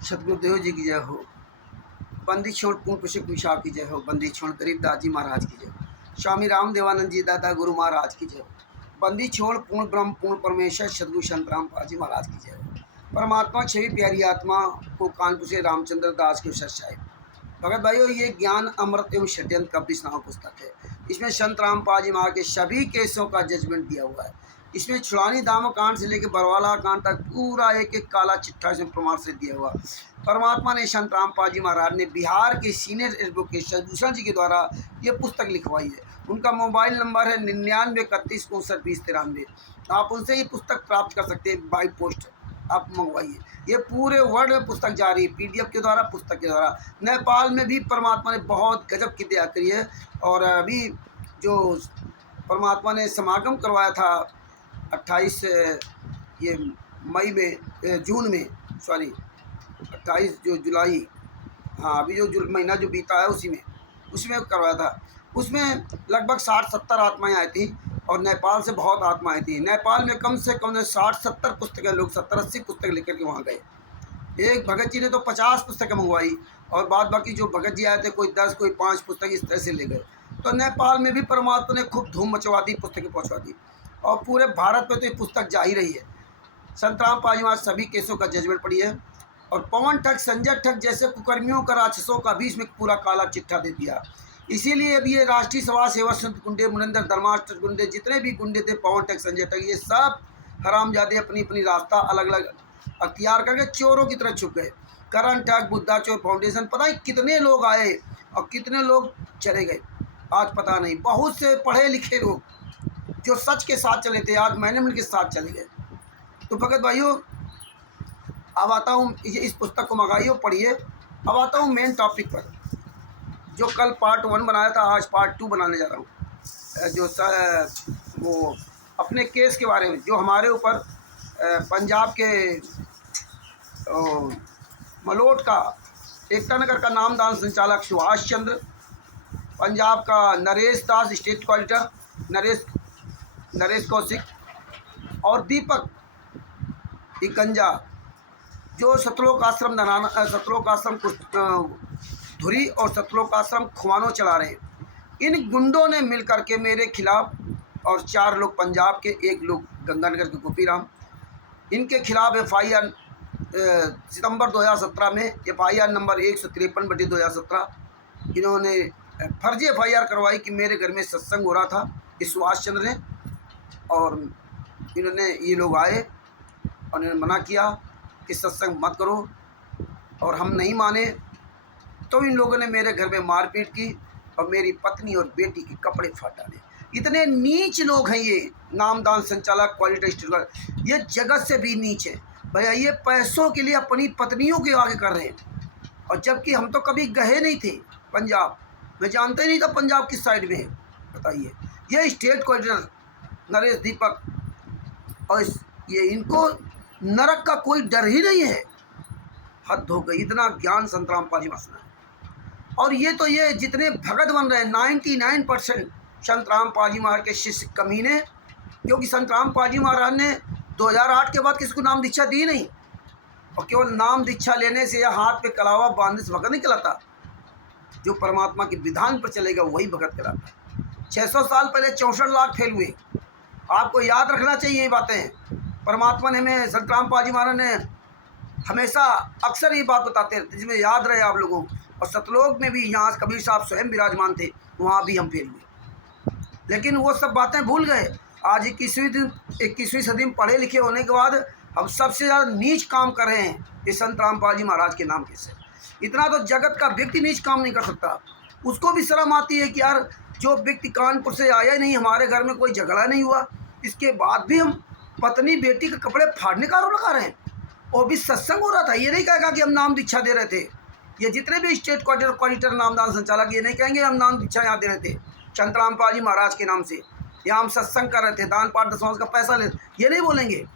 सतगुरुदेव जी की जय हो। बंदी छोड़ पूर्ण पुष्प मिशा की जय हो। बंदी छोड़ गरीबदास जी महाराज की जय हो। स्वामी राम देवानंद जी दादा गुरु महाराज की जय हो। बंदी छोड़ पूर्ण ब्रह्म पूर्ण परमेश्वर सदगुरु संत रामपाल जी महाराज की जय हो। परमात्मा छवि प्यारी आत्मा को कानपुर से रामचंद्र दास के सच्चाई भगत भाइयों, ये ज्ञान अमृत एवं षड्यंत्र का विस्नाव पुस्तक है। इसमें संत रामपाल जी महाराज के सभी केसों का जजमेंट दिया हुआ है। इसमें छुड़ानी दाम कांड से लेकर बरवाला कांड तक पूरा एक एक काला चिट्ठा इसमें प्रमाण से दिया हुआ। परमात्मा ने संत रामपाल जी महाराज ने बिहार के सीनियर एडवोकेट सदभूषण जी के द्वारा ये पुस्तक लिखवाई है। उनका मोबाइल नंबर है 9931592093। आप उनसे ये पुस्तक प्राप्त कर सकते हैं बाई पोस्ट। आप मंगवाइए। ये पूरे वर्ल्ड में पुस्तक जारी है, PDF के द्वारा, पुस्तक के द्वारा। नेपाल में भी परमात्मा ने बहुत गजब की दया करी है। और अभी जो परमात्मा ने समागम करवाया था 28 ये मई में जून में, सॉरी 28 जो जुलाई, हाँ अभी जो महीना जो बीता है उसमें करवाया था। उसमें लगभग 60-70 आत्माएँ आई थी और नेपाल से बहुत आत्माएँ थी। नेपाल में कम से कम 60-70 पुस्तकें, लोग 70-80 पुस्तक लेकर के वहाँ गए। एक भगत जी ने तो 50 पुस्तकें मंगवाई और बाद बाकी जो भगत जी आए थे कोई 10 कोई 5 पुस्तक इस तरह से ले गए। तो नेपाल में भी परमात्मा ने खूब धूम मचवा दी, पुस्तकें पहुँचवा दी और पूरे भारत में तो ये पुस्तक जा ही रही है। संत रामपाल जी महाराज सभी केसों का जजमेंट पड़ी है और पवन ठग, संजय ठग जैसे कुकर्मियों का, राक्षसों का भी इसमें पूरा काला चिट्ठा दे दिया। इसीलिए अब ये राष्ट्रीय सभा सेवा संत गुंडे, मुनिंदर धर्माष्ट्र गुंडे, जितने भी गुंडे थे, पवन ठग, संजय ठग, ये सब हरामजादे अपनी अपनी रास्ता अलग अलग अख्तियार करके चोरों की तरह छुप गए। करण ठग, बुद्धा चोर फाउंडेशन, पता नहीं कितने लोग आए और कितने लोग चले गए, आज पता नहीं। बहुत से पढ़े लिखे लोग जो सच के साथ चले थे आज मैनेजमेंट के साथ चले गए। तो भगत भाइयों, अब आता हूँ, इस पुस्तक को मंगाइए, पढ़िए। अब आता हूँ मेन टॉपिक पर। जो कल पार्ट 1 बनाया था, आज पार्ट 2 बनाने जा रहा हूँ। जो वो अपने केस के बारे में जो हमारे ऊपर पंजाब के मलोट का एकता नगर का नामदान संचालक सुभाष चंद्र, पंजाब का नरेश दास स्टेट ऑडिटर, नरेश कौशिक और दीपक इकंजा, जो सतलोक आश्रम धुरी और सतलोक आश्रम खुमानो चला रहे हैं। इन गुंडों ने मिल करके मेरे खिलाफ, और 4 लोग पंजाब के, 1 लोग गंगानगर के गोपीराम, इनके खिलाफ FIR सितंबर 2017 में FIR नंबर 153/2017 इन्होंने फर्जी FIR करवाई कि मेरे घर में सत्संग हो रहा था, इस सुभाष चंद्र ने। और इन्होंने, ये लोग आए और इन्होंने मना किया कि सत्संग मत करो, और हम नहीं माने। तो इन लोगों ने मेरे घर में मारपीट की और मेरी पत्नी और बेटी के कपड़े फाड़ डाले। इतने नीच लोग हैं ये नामदान संचालक, क्वालिटी स्टूडेंट, ये जगत से भी नीच है भैया। ये पैसों के लिए अपनी पत्नियों के आगे कर रहे हैं। और जबकि हम तो कभी गए नहीं थे पंजाब, मैं जानता ही नहीं था पंजाब किस साइड में है, बताइए। ये स्टेट कोऑर्डिनेटर नरेश, दीपक, और ये इनको नरक का कोई डर ही नहीं है। हद हो गई, इतना ज्ञान संत रामपाल जी महाराज। और ये तो ये जितने भगत बन रहे हैं 99% संत रामपाल जी महाराज के शिष्य कमीने, क्योंकि संत रामपाल जी महाराज ने 2008 के बाद किसी को नाम दीक्षा दी नहीं। और केवल नाम दीक्षा लेने से या हाथ पे कलावा बांधने से भगत नहीं कहलाता। जो परमात्मा के विधान पर चलेगा वही भगत कहलाता। 600 साल पहले 64 लाख फेल हुए। आपको याद रखना चाहिए ये बातें। परमात्मा ने, हमें संत रामपाल जी महाराज ने हमेशा अक्सर ये बात बताते हैं, जिसमें याद रहे आप लोगों। और सतलोक में भी, यहाँ कबीर साहब स्वयं विराजमान थे, वहाँ भी हम फेल हुए, लेकिन वो सब बातें भूल गए। आज 21वीं सदी में पढ़े लिखे होने के बाद हम सबसे ज़्यादा नीच काम कर रहे हैं ये संत रामपाल जी महाराज के नाम के से। इतना तो जगत का व्यक्ति नीच काम नहीं कर सकता। उसको भी शर्म आती है कि यार, जो व्यक्ति कानपुर से आया ही नहीं, हमारे घर में कोई झगड़ा नहीं हुआ, इसके बाद भी हम पत्नी बेटी के कपड़े फाड़ने का आरोप लगा रहे हैं। और भी सत्संग हो रहा था, ये नहीं कहेगा कि हम नाम दीक्षा दे रहे थे। ये जितने भी स्टेट कोऑर्डिनेटर नामदान संचालक, ये नहीं कहेंगे हम नाम दीक्षा यहाँ दे रहे थे संत रामपाल जी महाराज के नाम से, या हम सत्संग कर रहे थे, दान पाठ दशमांश का पैसा ले, ये नहीं बोलेंगे।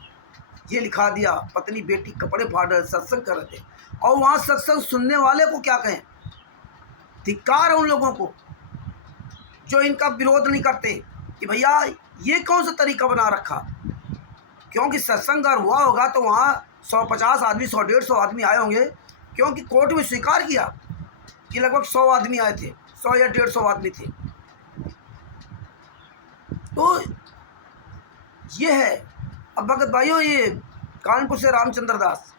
ये लिखा दिया, पत्नी बेटी कपड़े फाड़ रहे, सत्संग कर रहे थे। और वहाँ सत्संग सुनने वाले को क्या कहें? धिक्कार है उन लोगों को जो इनका विरोध नहीं करते कि भैया ये कौन सा तरीका बना रखा। क्योंकि सत्संग अगर हुआ होगा तो वहाँ 150 आदमी, 100-150 आदमी आए होंगे, क्योंकि कोर्ट में स्वीकार किया कि लगभग 100 आदमी आए थे, 100 या 150 आदमी थे। तो ये है। अब भगत भाइयों, ये कानपुर से रामचंद्र दास,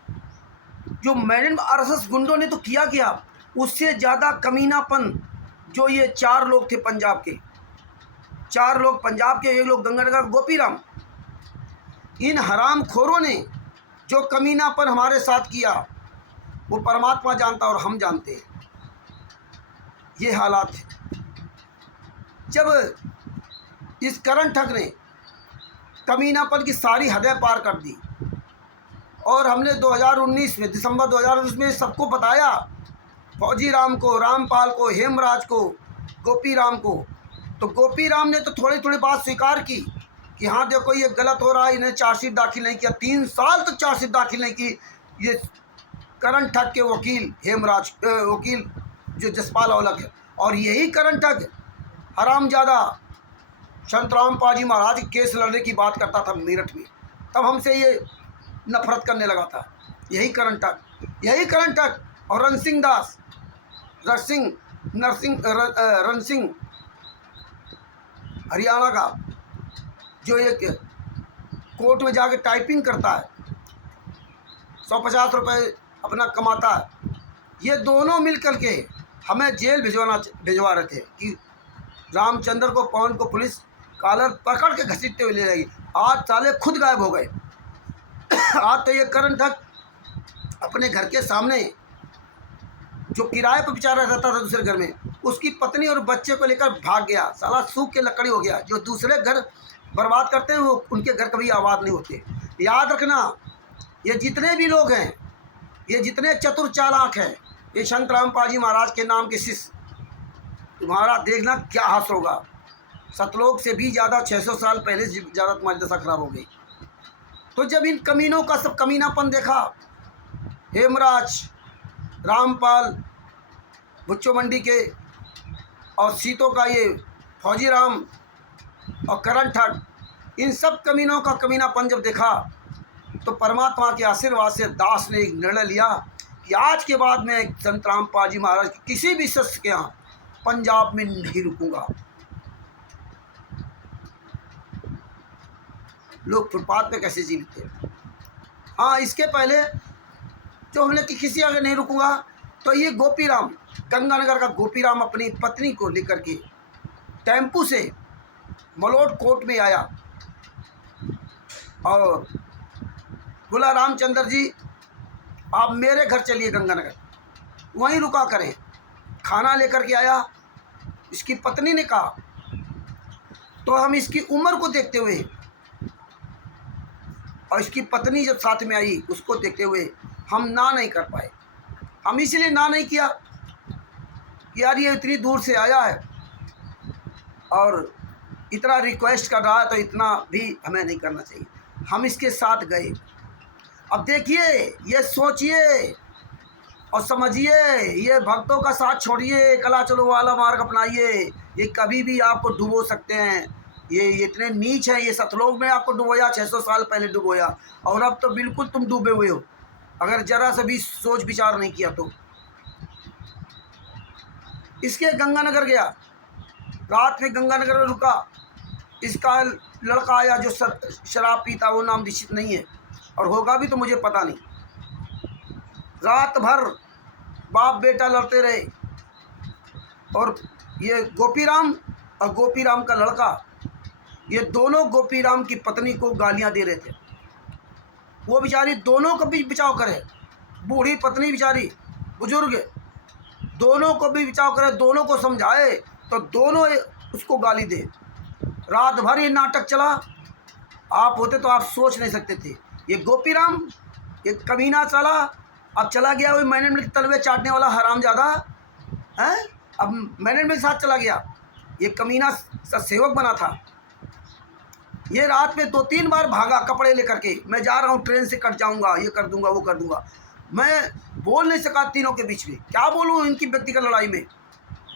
जो मैंने आरएसएस गुंडों ने तो किया क्या, उससे ज़्यादा कमीनापन जो ये 4 लोग थे पंजाब के, 4 लोग पंजाब के, एक लोग गंगानगर गोपीराम, इन हरामखोरों ने जो कमीनापन हमारे साथ किया वो परमात्मा जानता और हम जानते हैं। ये हालात है। जब इस करण ठग ने कमीनापन की सारी हदें पार कर दी और हमने 2019 में, दिसंबर 2019 में सबको बताया, फौजी राम को, रामपाल को, हेमराज को, गोपीराम को, तो गोपीराम ने तो थोड़ी थोड़ी बात स्वीकार की कि हाँ देखो ये गलत हो रहा है, इन्हें चार्जशीट दाखिल नहीं किया। 3 साल तक चार्जशीट दाखिल नहीं की ये करण ठग के वकील हेमराज, वकील जो जसपाल औलख है। और यही करण ठग हरामजादा संतराम पाजी महाराज केस लड़ने की बात करता था मेरठ में, तब हमसे ये नफरत करने लगा था। यही करण ठग और रणसिंह दास, रणसिंह हरियाणा का, जो एक कोर्ट में जाके टाइपिंग करता है, 150 रुपये अपना कमाता है, ये दोनों मिल कर के हमें जेल भिजवा रहे थे कि रामचंद्र को, पवन को पुलिस कॉलर पकड़ के घसीटते हुए ले जाएगी। आज साले खुद गायब हो गए। आज तो ये करण ठग अपने घर के सामने, जो किराए पर बेचारा रहता था दूसरे घर में, उसकी पत्नी और बच्चे को लेकर भाग गया। साला सूख के लकड़ी हो गया। जो दूसरे घर बर्बाद करते हैं वो उनके घर कभी आबाद नहीं होते। याद रखना, ये जितने भी लोग हैं, ये जितने चतुर चालाक हैं, ये संतराम पाजी महाराज के नाम के शिष्य, तुम्हारा देखना क्या हासिल होगा। सतलोक से भी ज़्यादा 600 साल पहले ज़्यादा तुम्हारी दशा खराब हो गई। तो जब इन कमीनों का सब कमीनापन देखा, हेमराज, रामपाल, बुच्चो मंडी के और सीतों का ये फौजी राम और करण ठग, इन सब कमीनों का कमीनापन जब देखा, तो परमात्मा के आशीर्वाद से दास ने एक निर्णय लिया कि आज के बाद मैं संतराम पाजी महाराज के किसी भी शिष्य के यहाँ पंजाब में नहीं रुकूंगा। लोग फुटपाथ पे कैसे जीते हैं। हाँ, इसके पहले जो हमने कि किसी आगे नहीं रुकूंगा, तो ये गोपीराम, गंगानगर का गोपीराम अपनी पत्नी को लेकर के टेम्पू से मलोट कोर्ट में आया और बोला, रामचंद्र जी आप मेरे घर चलिए गंगानगर, वहीं रुका करें। खाना लेकर के आया। इसकी पत्नी ने कहा, तो हम इसकी उम्र को देखते हुए और इसकी पत्नी जब साथ में आई उसको देखते हुए हम ना नहीं कर पाए। हम इसलिए ना नहीं किया कि यार ये इतनी दूर से आया है और इतना रिक्वेस्ट कर रहा है, तो इतना भी हमें नहीं करना चाहिए। हम इसके साथ गए। अब देखिए, ये सोचिए और समझिए, ये भक्तों का साथ छोड़िए, कला चलो वाला मार्ग अपनाइए। ये कभी भी आपको डुबो सकते हैं। ये इतने नीच हैं। ये सतलोक में आपको डुबोया, 600 साल पहले डुबोया, और अब तो बिल्कुल तुम डूबे हुए हो, अगर जरा सा भी सोच विचार नहीं किया तो। इसके गंगानगर गया, रात में गंगानगर में रुका। इसका लड़का आया जो शराब पीता, वो नाम निश्चित नहीं है और होगा भी तो मुझे पता नहीं। रात भर बाप बेटा लड़ते रहे और ये गोपीराम और गोपीराम का लड़का, ये दोनों गोपीराम की पत्नी को गालियां दे रहे थे। वो बेचारी दोनों को भी बचाव करे, बूढ़ी पत्नी बेचारी, बुजुर्ग, दोनों को भी बचाव करे, दोनों को समझाए तो दोनों उसको गाली दे। रात भर ये नाटक चला। आप होते तो आप सोच नहीं सकते थे। ये गोपीराम, ये कमीना चला, अब चला गया वही मैनेजमेंट के तलवे चाटने वाला हरामजादा है। अब मैनेजमेंट के साथ चला गया। ये कमीना सेवक बना था। ये रात में 2-3 बार भागा कपड़े लेकर के, मैं जा रहा हूँ, ट्रेन से कट जाऊँगा, ये कर दूँगा, वो कर दूँगा। मैं बोल नहीं सका तीनों के बीच में, क्या बोलूँ इनकी व्यक्तिगत लड़ाई में,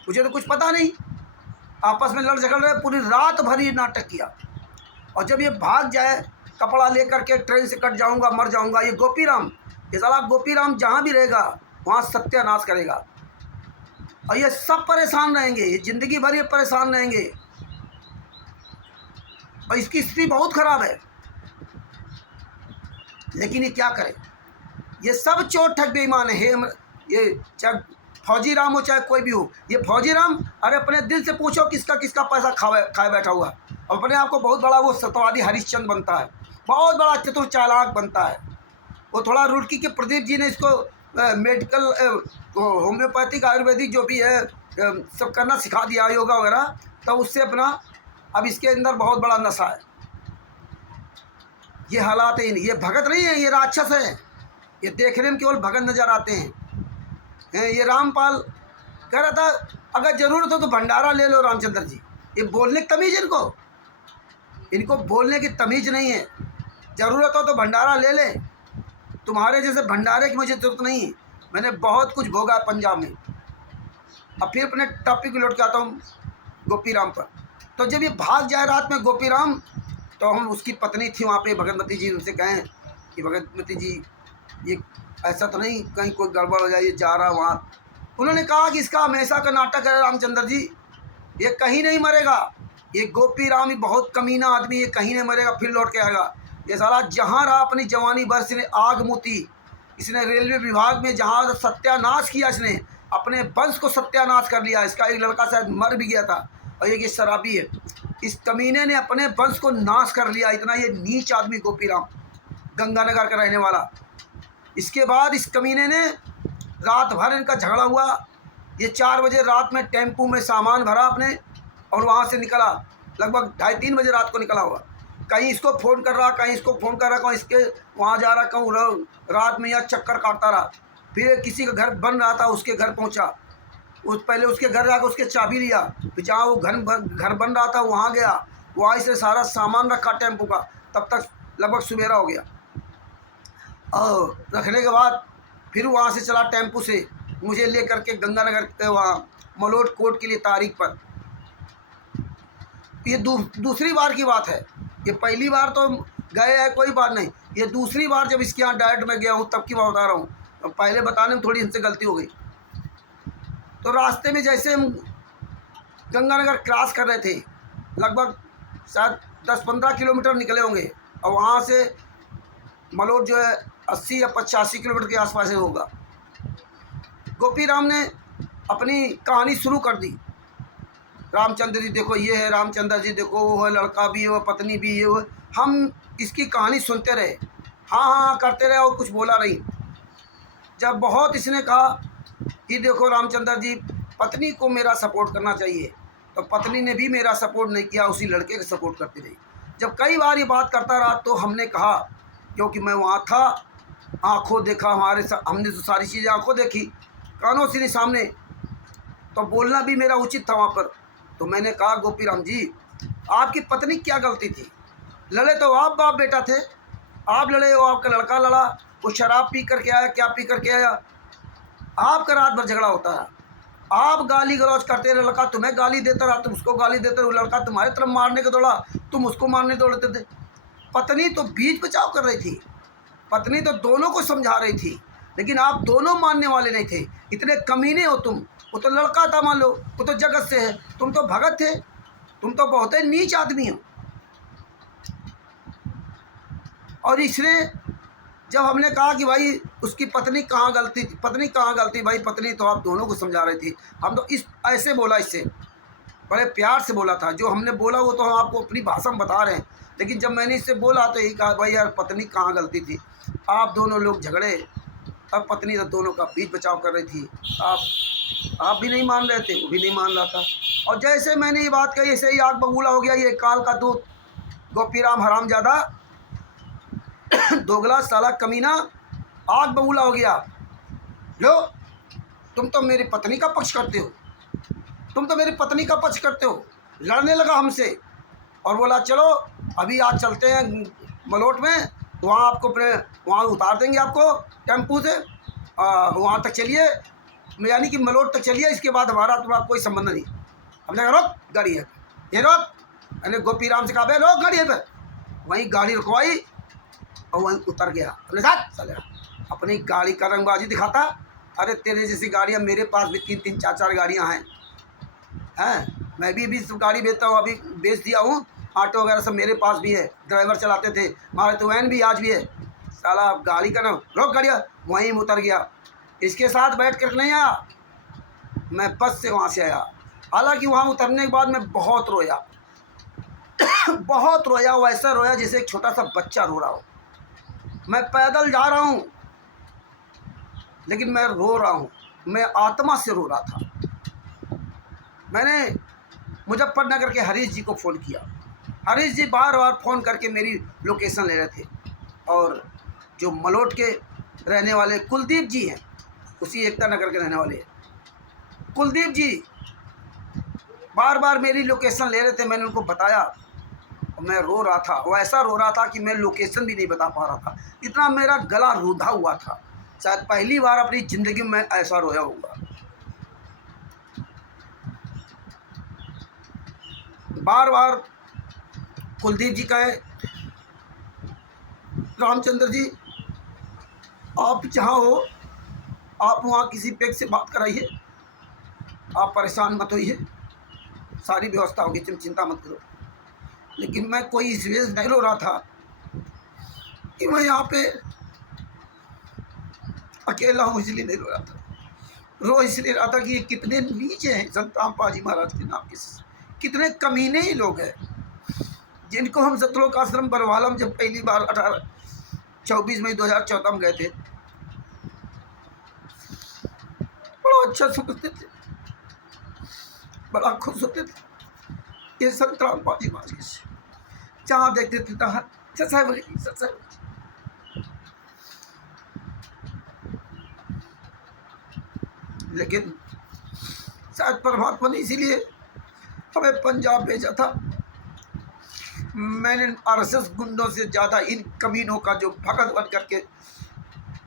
मुझे तो कुछ पता नहीं। आपस में लड़ झगड़ रहे, पूरी रात भर ये नाटक किया। और जब ये भाग जाए, कपड़ा लेकर के ट्रेन से कट जाऊँगा, मर जाऊँगा, ये गोपीराम, ये साला गोपीराम जहाँ भी रहेगा वहाँ सत्यानाश करेगा। और ये सब परेशान रहेंगे, ये ज़िंदगी भर ये परेशान रहेंगे, और इसकी स्थिति बहुत ख़राब है। लेकिन ये क्या करे, ये सब चोर ठग बेईमान है। ये चाहे फौजी राम हो चाहे कोई भी हो, ये फौजी राम, अरे अपने दिल से पूछो किसका किसका पैसा खाए बैठा हुआ, और अपने आप को बहुत बड़ा वो सत्यवादी हरिश्चंद्र बनता है, बहुत बड़ा चतुर चालाक बनता है। वो थोड़ा रुड़की के प्रदीप जी ने इसको मेडिकल होम्योपैथिक आयुर्वेदिक जो भी है सब करना सिखा दिया, योगा वगैरह, तो उससे अपना अब इसके अंदर बहुत बड़ा नशा है। ये हालात है, ये भगत नहीं है, ये राक्षस है। ये देखने में केवल भगत नज़र आते हैं। ये रामपाल कह रहा था अगर ज़रूरत हो तो भंडारा ले लो रामचंद्र जी। ये बोलने की तमीज़, इनको बोलने की तमीज़ नहीं है। ज़रूरत हो तो भंडारा ले ले, तुम्हारे जैसे भंडारे की मुझे ज़रूरत नहीं है। मैंने बहुत कुछ भोगा है पंजाब में। अब फिर अपने टॉपिक लौट के आता हूँ गोपी राम पर। तो जब ये भाग जाए रात में गोपी राम, तो हम उसकी पत्नी थी वहाँ पे भगतमती जी, उनसे कहें कि भगतमती जी ये ऐसा तो नहीं कहीं कोई गड़बड़ हो जाए, ये जा रहा वहाँ। उन्होंने कहा कि इसका हमेशा का नाटक है रामचंद्र जी, ये कहीं नहीं मरेगा, ये गोपी राम ही बहुत कमीना आदमी, ये कहीं नहीं मरेगा, फिर लौट के आएगा। ये साला जहाँ रहा अपनी जवानी भर इसने आग मुती, इसने रेलवे विभाग में जहाँ सत्यानाश किया, इसने अपने वंश को सत्यानाश कर लिया। इसका एक लड़का शायद मर भी गया था, और ये शराबी है। इस कमीने ने अपने वंश को नाश कर लिया। इतना ये नीच आदमी गोपी राम, गंगानगर का रहने वाला। इसके बाद इस कमीने ने रात भर इनका झगड़ा हुआ। ये 4 बजे रात में टेम्पू में सामान भरा अपने, और वहाँ से निकला, लगभग 2:30-3 बजे रात को निकला हुआ। कहीं इसको फ़ोन कर रहा, कहीं इसको फ़ोन कर रहा, कहीं इसके वहाँ जा रहा, कहूँ रात में यहाँ चक्कर काटता रहा। फिर किसी का घर बन रहा था, उसके घर पहुँचा। पहले उसके घर जाकर उसके चाबी लिया, फिर जहाँ वो घर बन रहा था वहाँ गया, वहाँ इसे सारा सामान रखा टेम्पू का। तब तक लगभग सुबेरा हो गया, और रखने के बाद फिर वहाँ से चला टेम्पू से मुझे ले करके गंगानगर के वहाँ मलोट कोर्ट के लिए तारीख पर। ये दूसरी बार की बात है। ये पहली बार तो गए हैं कोई बात नहीं, ये दूसरी बार जब इसके यहाँ डायरेक्ट में गया हूँ तब की बात बता रहा हूँ। तो पहले बताने में थोड़ी इनसे गलती हो गई। तो रास्ते में जैसे हम गंगानगर क्रॉस कर रहे थे, लगभग शायद 10-15 किलोमीटर निकले होंगे, और वहाँ से मलोट जो है 80 या 85 किलोमीटर के आसपास होगा। गोपी राम ने अपनी कहानी शुरू कर दी। रामचंद्र जी देखो ये है, रामचंद्र जी देखो वो है, लड़का भी है, वो पत्नी भी है, वो। हम इसकी कहानी सुनते रहे, हाँ हाँ करते रहे, और कुछ बोला नहीं। जब बहुत इसने कहा कि देखो रामचंद्र जी, पत्नी को मेरा सपोर्ट करना चाहिए, तो पत्नी ने भी मेरा सपोर्ट नहीं किया, उसी लड़के का सपोर्ट करती रही। जब कई बार ये बात करता रहा तो हमने कहा, क्योंकि मैं वहाँ था, आंखों देखा, हमने तो सारी चीज़ें आंखों देखी, कानों से नहीं सामने, तो बोलना भी मेरा उचित था वहाँ पर। तो मैंने कहा गोपी राम जी, आपकी पत्नी क्या गलती थी? लड़े तो आप बाप बेटा थे, आप लड़े हो, आपका लड़का लड़ा, वो शराब पी करके आया, क्या पी करके आया, आपका रात भर झगड़ा होता है, आप गाली गलौज करते रहे, लड़का तुम्हें गाली देता रहा, तुम उसको गाली देते रहे, लड़का तुम्हारी तरफ मारने को दौड़ा, तुम उसको मारने दौड़ते थे। पत्नी तो बीच बचाव कर रही थी, पत्नी तो दोनों को समझा रही थी, लेकिन आप दोनों मानने वाले नहीं थे। इतने कमीने हो तुम। वो तो लड़का था, मान लो, वो तो जगत से है, तुम तो भगत थे, तुम तो बहुत ही नीच आदमी हो। और इसने जब हमने कहा कि भाई उसकी पत्नी कहाँ गलती थी, पत्नी कहाँ गलती, भाई पत्नी तो आप दोनों को समझा रही थी। हम तो इस ऐसे बोला, इससे बड़े प्यार से बोला था। जो हमने बोला वो तो हम आपको अपनी भाषा में बता रहे हैं, लेकिन जब मैंने इससे बोला तो यही कहा, भाई यार पत्नी कहाँ गलती थी, आप दोनों लोग झगड़े, अब पत्नी तो दोनों का बीच बचाव कर रही थी, आप भी नहीं मान रहे थे, वो भी नहीं मान रहा था। और जैसे मैंने ये बात कही, ऐसे ही आग बबूला हो गया। ये काल का दूत गोपी राम हरामजादा दोगला साला कमीना आग बबूला हो गया। लो, तुम तो मेरी पत्नी का पक्ष करते हो, तुम तो मेरी पत्नी का पक्ष करते हो। लड़ने लगा हमसे और बोला चलो अभी आज चलते हैं मलोट में, वहाँ आपको वहाँ उतार देंगे आपको टेम्पू से, वहाँ तक चलिए, यानी कि मलोट तक चलिए, इसके बाद हमारा तुम्हारा कोई संबंध नहीं। हमने कहा रोक गाड़ी है, ये रोक। मैंने गोपी राम से कहा भाई रोक गाड़ी है पे। वहीं गाड़ी रुकवाई और वहीं उतर गया अपने साथ चले। अपनी गाड़ी का रंगबाजी दिखाता, अरे तेरे जैसी गाड़ियाँ मेरे पास भी 3-3 4-4 गाड़ियाँ हैं। मैं भी अभी गाड़ी बेचता हूँ, अभी बेच दिया हूँ। ऑटो वगैरह सब मेरे पास भी है, ड्राइवर चलाते थे हमारे, तो वैन भी आज भी है। साला गाड़ी का ना रोक गाड़िया, वहीं उतर गया। इसके साथ बैठ कर नहीं आया, मैं बस से वहाँ से आया। हालांकि वहाँ उतरने के बाद मैं बहुत रोया बहुत रोया, वैसा रोया जैसे एक छोटा सा बच्चा रो रहा हो। मैं पैदल जा रहा हूँ लेकिन मैं रो रहा हूँ, मैं आत्मा से रो रहा था। मैंने मुजफ्फरनगर के हरीश जी को फ़ोन किया। हरीश जी बार बार फ़ोन करके मेरी लोकेशन ले रहे थे। और जो मलोट के रहने वाले कुलदीप जी हैं, उसी एकता नगर के रहने वाले हैं कुलदीप जी, बार बार मेरी लोकेशन ले रहे थे। मैंने उनको बताया, मैं रो रहा था, वो ऐसा रो रहा था कि मैं लोकेशन भी नहीं बता पा रहा था, इतना मेरा गला रूधा हुआ था। शायद पहली बार अपनी ज़िंदगी में ऐसा रोया होगा। बार बार कुलदीप जी कहे, रामचंद्र जी आप जहाँ हो, आप वहाँ किसी पेक से बात कराइए, आप परेशान मत होइए, सारी व्यवस्था होगी, तुम चिंता मत करो। लेकिन मैं कोई इस वजह से नहीं रो रहा था कि मैं यहाँ पे अकेला हूँ, इसलिए नहीं रो रहा था। रो इसलिए रहा था कि ये कितने नीचे हैं संत रामपाल जी महाराज के नाम के, कितने कमीने ही लोग हैं जिनको हम सतलोक आश्रम बरवाला में जब पहली बार 24 मई 2014 में गए थे, बड़ा अच्छा समझते थे, बड़ा खुश होते थे। ये संत रामपाल जी महाराज के जहाँ देखते थे तहाँ सत्संग। लेकिन शायद परमात्मा ने इसीलिए हमें पंजाब भेजा था। मैंने आरएसएस गुंडों से ज़्यादा इन कमीनों का जो भगत बन करके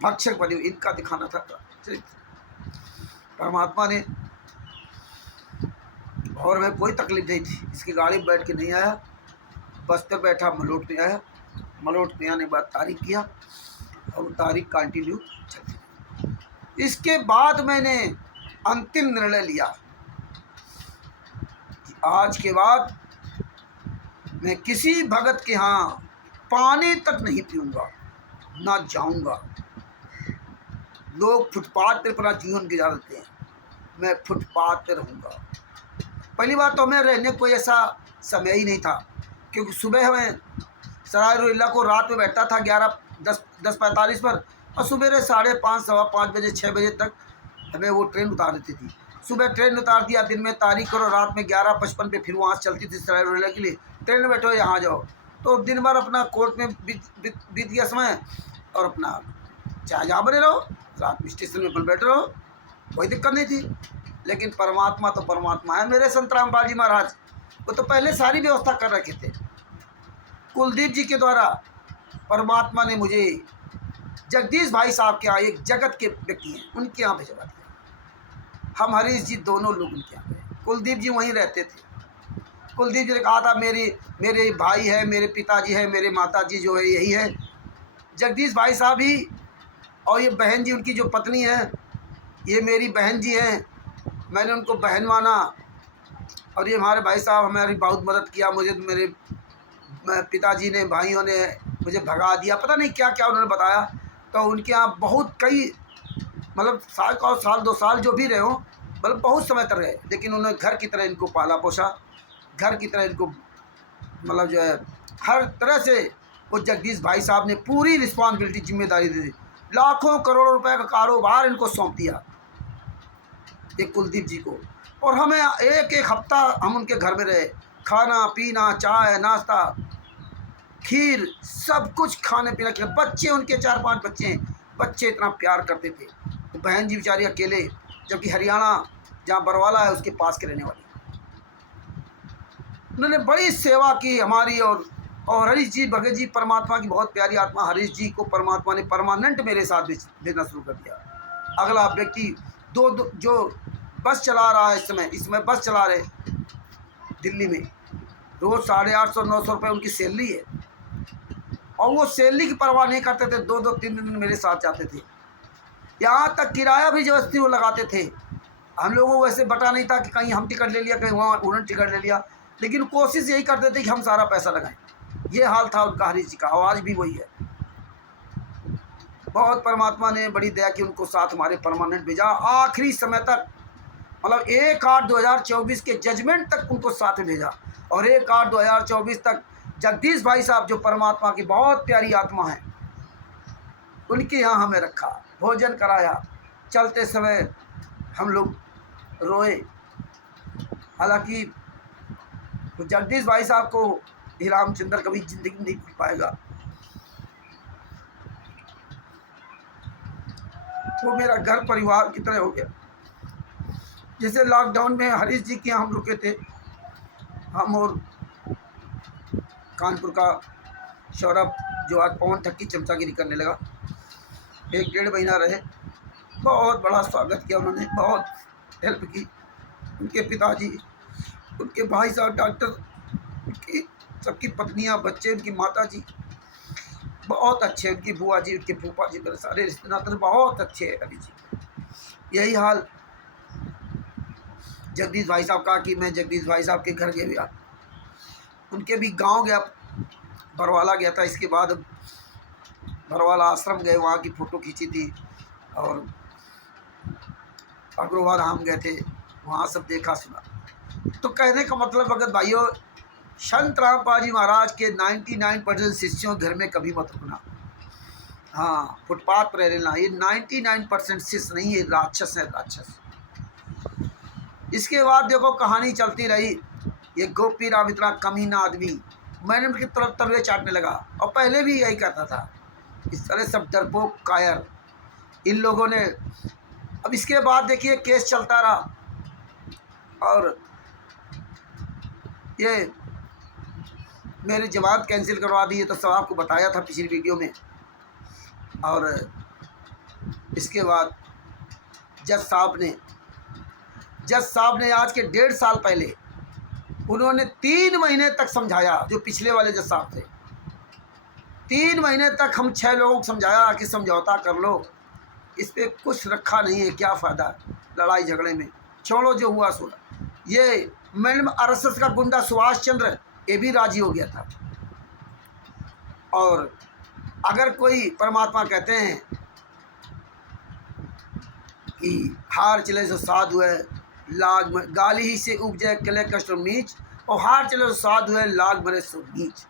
भक्षक बने, इनका दिखाना था परमात्मा ने। और मैं कोई तकलीफ नहीं थी, इसकी गाड़ी में बैठ के नहीं आया, बस पर बैठा मलोट में आया। मलोट में आने के बाद तारीख किया और तारीख कंटिन्यू चलती। इसके बाद मैंने अंतिम निर्णय लिया कि आज के बाद मैं किसी भगत के यहाँ पानी तक नहीं पीऊँगा, ना जाऊँगा। लोग फुटपाथ पर अपना जीवन गुजारते हैं, मैं फुटपाथ पर रहूँगा। पहली बात तो हमें रहने कोई ऐसा समय ही नहीं था, क्योंकि सुबह हमें सराय रोहिल्ला को रात में बैठता था 10:45 पर, और सुबह 5:30 सवा 5 बजे 6 बजे तक हमें वो ट्रेन उतार देती थी। सुबह ट्रेन उतार दिया, दिन में तारीख करो, रात में 11:55 पे फिर वहाँ से चलती थी सराय रोहिल्ला के लिए। ट्रेन में बैठो, यहाँ जाओ, तो दिन भर अपना कोर्ट में बीत गया समय, और अपना चाहे जहाँ बने रहो, रात में स्टेशन में बैठे रहो, कोई दिक्कत नहीं थी। लेकिन परमात्मा तो परमात्मा है। मेरे संत रामपाल जी महाराज वो तो पहले सारी व्यवस्था कर रखे थे। कुलदीप जी के द्वारा परमात्मा ने मुझे जगदीश भाई साहब के यहाँ, एक जगत के व्यक्ति हैं, उनके यहाँ भिजवा दिया। हम हरीश जी दोनों लोग उनके यहाँ गए। कुलदीप जी वहीं रहते थे। कुलदीप जी ने कहा था मेरे भाई है, मेरे पिताजी है, मेरे माता जी जो है यही है, जगदीश भाई साहब ही। और ये बहन जी, उनकी जो पत्नी है, ये मेरी बहन जी हैं, मैंने उनको बहन माना। और ये हमारे भाई साहब हमारी बहुत मदद किया। मुझे मेरे पिताजी ने, भाइयों ने मुझे भगा दिया, पता नहीं क्या क्या उन्होंने बताया। तो उनके यहाँ बहुत कई, मतलब साल 2 साल जो भी रहे हो, मतलब बहुत समय तक रहे, लेकिन उन्होंने घर की तरह इनको पाला पोसा, घर की तरह इनको, मतलब जो है हर तरह से वो जगदीश भाई साहब ने पूरी रिस्पॉन्सिबिलिटी, जिम्मेदारी दे दी। लाखों करोड़ों रुपए का कारोबार इनको सौंप दिया, एक कुलदीप जी को। और हमें एक हफ्ता हम उनके घर में रहे, खाना पीना, चाय नाश्ता, खीर, सब कुछ खाने पीने के। बच्चे उनके 4-5 बच्चे हैं, बच्चे इतना प्यार करते थे। तो बहन जी बेचारी अकेले, जबकि हरियाणा जहाँ बरवाला है उसके पास के रहने वाली, उन्होंने बड़ी सेवा की हमारी। और हरीश जी, भगत जी, परमात्मा की बहुत प्यारी आत्मा, हरीश जी को परमात्मा ने परमानेंट मेरे साथ भेजना शुरू कर दिया। अगला व्यक्ति जो बस चला रहा है इस समय बस चला रहे दिल्ली में, रोज़ 850-900 रुपये उनकी सैलरी है, और वो सैलरी की परवाह नहीं करते थे। 2-2 3 दिन मेरे साथ जाते थे। यहाँ तक किराया भी जबरदस्ती वो लगाते थे। हम लोगों को वैसे बता नहीं था कि कहीं हम टिकट ले लिया, कहीं वहाँ उन्होंने टिकट ले लिया, लेकिन कोशिश यही करते थे कि हम सारा पैसा लगाएं। ये हाल था उनका हरीश जी का, और आज भी वही है। बहुत परमात्मा ने बड़ी दया की, उनको साथ हमारे परमानेंट भेजा आखिरी समय तक, मतलब 1/8/2024 के जजमेंट तक उनको साथ में भेजा, और 1/8/2024 तक जगदीश भाई साहब जो परमात्मा की बहुत प्यारी आत्मा है, उनके यहाँ हमें रखा, भोजन कराया। चलते समय हम लोग रोए, हालांकि जगदीश भाई साहब को ही रामचंद्र कभी जिंदगी में नहीं भूल पाएगा। वो मेरा घर परिवार की तरह हो गया। जैसे लॉकडाउन में हरीश जी के यहाँ हम रुके थे, हम और कानपुर का सौरभ जो आज पवन ठक्की चमचागिरी करने लगा, 1-1.5 महीना रहे। बहुत बड़ा स्वागत किया उन्होंने, बहुत हेल्प की। उनके पिताजी, उनके भाई साहब डॉक्टर, उनकी सबकी पत्नियां, बच्चे, उनकी माता जी बहुत अच्छे, उनकी बुआ जी, उनके फूफा जी, मेरे सारे रिश्तेदार बहुत अच्छे हैं अभी जी। यही हाल जगदीश भाई साहब का कि मैं जगदीश भाई साहब के घर गया, उनके भी गांव गया, बरवाला गया था। इसके बाद बरवाला आश्रम गए, वहाँ की फ़ोटो खींची थी, और अग्रवाल हम गए थे, वहाँ सब देखा सुना। तो कहने का मतलब भगत भाइयों, संत रामपाल जी महाराज के 99% शिष्यों घर में कभी मत रुकना। हाँ, फुटपाथ पर रहना, ये 99% शिष्य नहीं, ये राक्षस है, राक्षस। इसके बाद देखो कहानी चलती रही। ये गोपी राम इतना कमीना आदमी, मैंने उनकी तरफ तलवे चाटने लगा, और पहले भी यही करता था। इस तरह सब डरपोक कायर इन लोगों ने। अब इसके बाद देखिए केस चलता रहा, और ये मेरी जमानत कैंसिल करवा दी है, तो सब आपको बताया था पिछली वीडियो में। और इसके बाद जज साहब ने आज के 1.5 साल पहले उन्होंने 3 महीने तक समझाया, जो पिछले वाले जज साहब थे। 3 महीने तक हम 6 लोगों को समझाया कि समझौता कर लो, इस पर कुछ रखा नहीं है, क्या फ़ायदा लड़ाई झगड़े में, छोड़ो जो हुआ सो। ये मैडम आरएसएस का गुंडा सुभाष चंद्र, ये भी राजी हो गया था। और अगर कोई परमात्मा कहते हैं कि हार चले सो साधु है, लाग गाली ही से उपजे कले कष्ट नीच, और हार चले सो साधु है, लाग मरे सो नीच।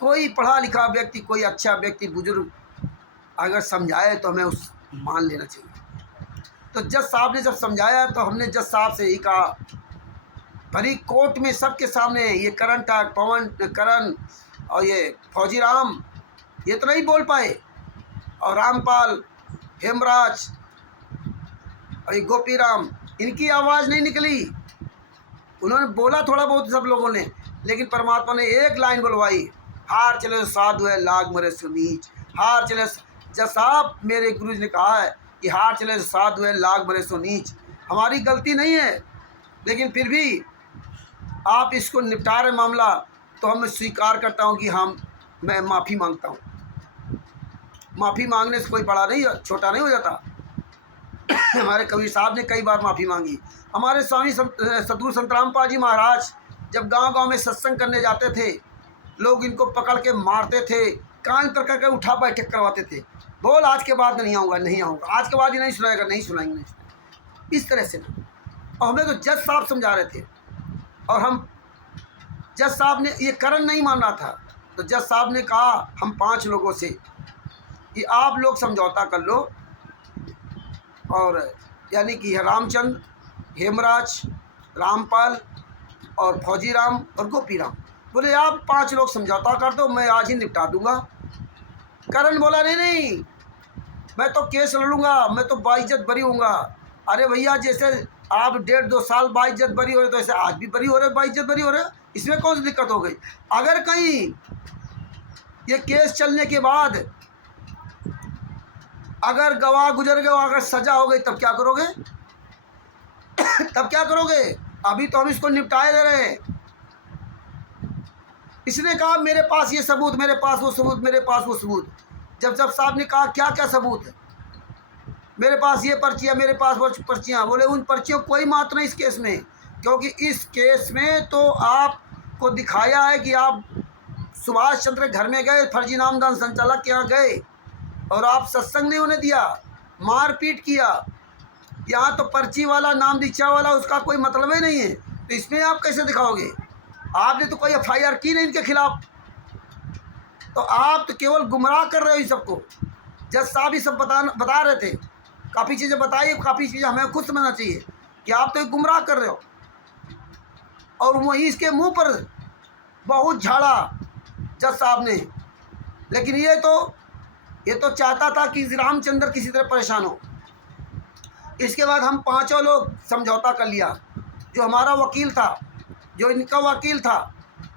कोई पढ़ा लिखा व्यक्ति, कोई अच्छा व्यक्ति, बुजुर्ग अगर समझाए तो हमें उस मान लेना चाहिए। तो जज साहब ने जब समझाया तो हमने जज साहब से ही कहा, भरी कोर्ट में सबके सामने, ये करण था, करण और ये फौजीराम, ये तो नहीं बोल पाए, और रामपाल, हेमराज और ये गोपीराम, इनकी आवाज़ नहीं निकली। उन्होंने बोला थोड़ा बहुत सब लोगों ने, लेकिन परमात्मा ने एक लाइन बुलवाई, हार चले साधु है, लाग मरे सो नीच। हार चले, जज साहब मेरे गुरु जी ने कहा है कि हार चले साधु है, लाग मरे सो नीच। हमारी गलती नहीं है, लेकिन फिर भी आप इसको निपटा रहे मामला, तो हम स्वीकार करता हूँ कि मैं माफ़ी मांगता हूँ। माफ़ी मांगने से कोई बड़ा नहीं, छोटा नहीं हो जाता। हमारे कबीर साहब ने कई बार माफ़ी मांगी। हमारे स्वामी सतगुरु संत रामपाल जी महाराज जब गांव-गांव में सत्संग करने जाते थे, लोग इनको पकड़ के मारते थे, कान पर करके उठा बैठक करवाते थे। बोल आज के बाद नहीं आऊँगा, नहीं आऊँगा, आज के बाद ही नहीं सुनाएगा, नहीं सुनाएंगे, नहीं सुनाएंगे, इस तरह से ना। और हमें तो जज साहब समझा रहे थे, और हम जज साहब ने, ये करण नहीं माना था, तो जज साहब ने कहा हम 5 लोगों से कि आप लोग समझौता कर लो, और यानी कि रामचंद्र, हेमराज, रामपाल और फौजीराम और गोपीराम, बोले आप 5 लोग समझौता कर दो, मैं आज ही निपटा दूंगा। करण बोला नहीं, मैं तो केस लड़ूंगा, मैं तो बाइज्जत बरी हूँगा। अरे भैया, जैसे आप 1.5-2 साल बाइज्जत बरी हो रहे, तो ऐसे आज भी बरी हो रहे, बाइज्जत बरी हो रहे, इसमें कौन सी दिक्कत हो गई? अगर कहीं ये केस चलने के बाद अगर गवाह गुजर गए, अगर सजा हो गई, तब क्या करोगे? तब क्या करोगे? अभी तो हम इसको निपटाए दे रहे हैं। इसने कहा मेरे पास ये सबूत, मेरे पास वो सबूत, मेरे पास वो सबूत। जब साहब ने कहा क्या क्या सबूत है, मेरे पास ये पर्चियाँ, मेरे पास वो पर्चियाँ। बोले उन पर्चियों कोई मात्र नहीं इस केस में, क्योंकि इस केस में तो आपको दिखाया है कि आप सुभाष चंद्र के घर में गए, फर्जी नामदान संचालक के यहाँ गए और आप सत्संग नहीं होने दिया, मारपीट किया। यहाँ तो पर्ची वाला, नाम दीक्षा वाला, उसका कोई मतलब ही नहीं है, तो इसमें आप कैसे दिखाओगे? आपने तो कोई एफआईआर की नहीं इनके खिलाफ, तो आप तो केवल गुमराह कर रहे हो इन सबको। जज साहब ही सब बता रहे थे, काफ़ी चीज़ें बताई, काफ़ी चीज़ें हमें खुद समझना चाहिए कि आप तो एक गुमराह कर रहे हो। और वहीं इसके मुंह पर बहुत झाड़ा जज साहब ने, लेकिन ये तो चाहता था कि रामचंद्र किसी तरह परेशान हो। इसके बाद हम पांचों लोग समझौता कर लिया। जो हमारा वकील था, जो इनका वकील था,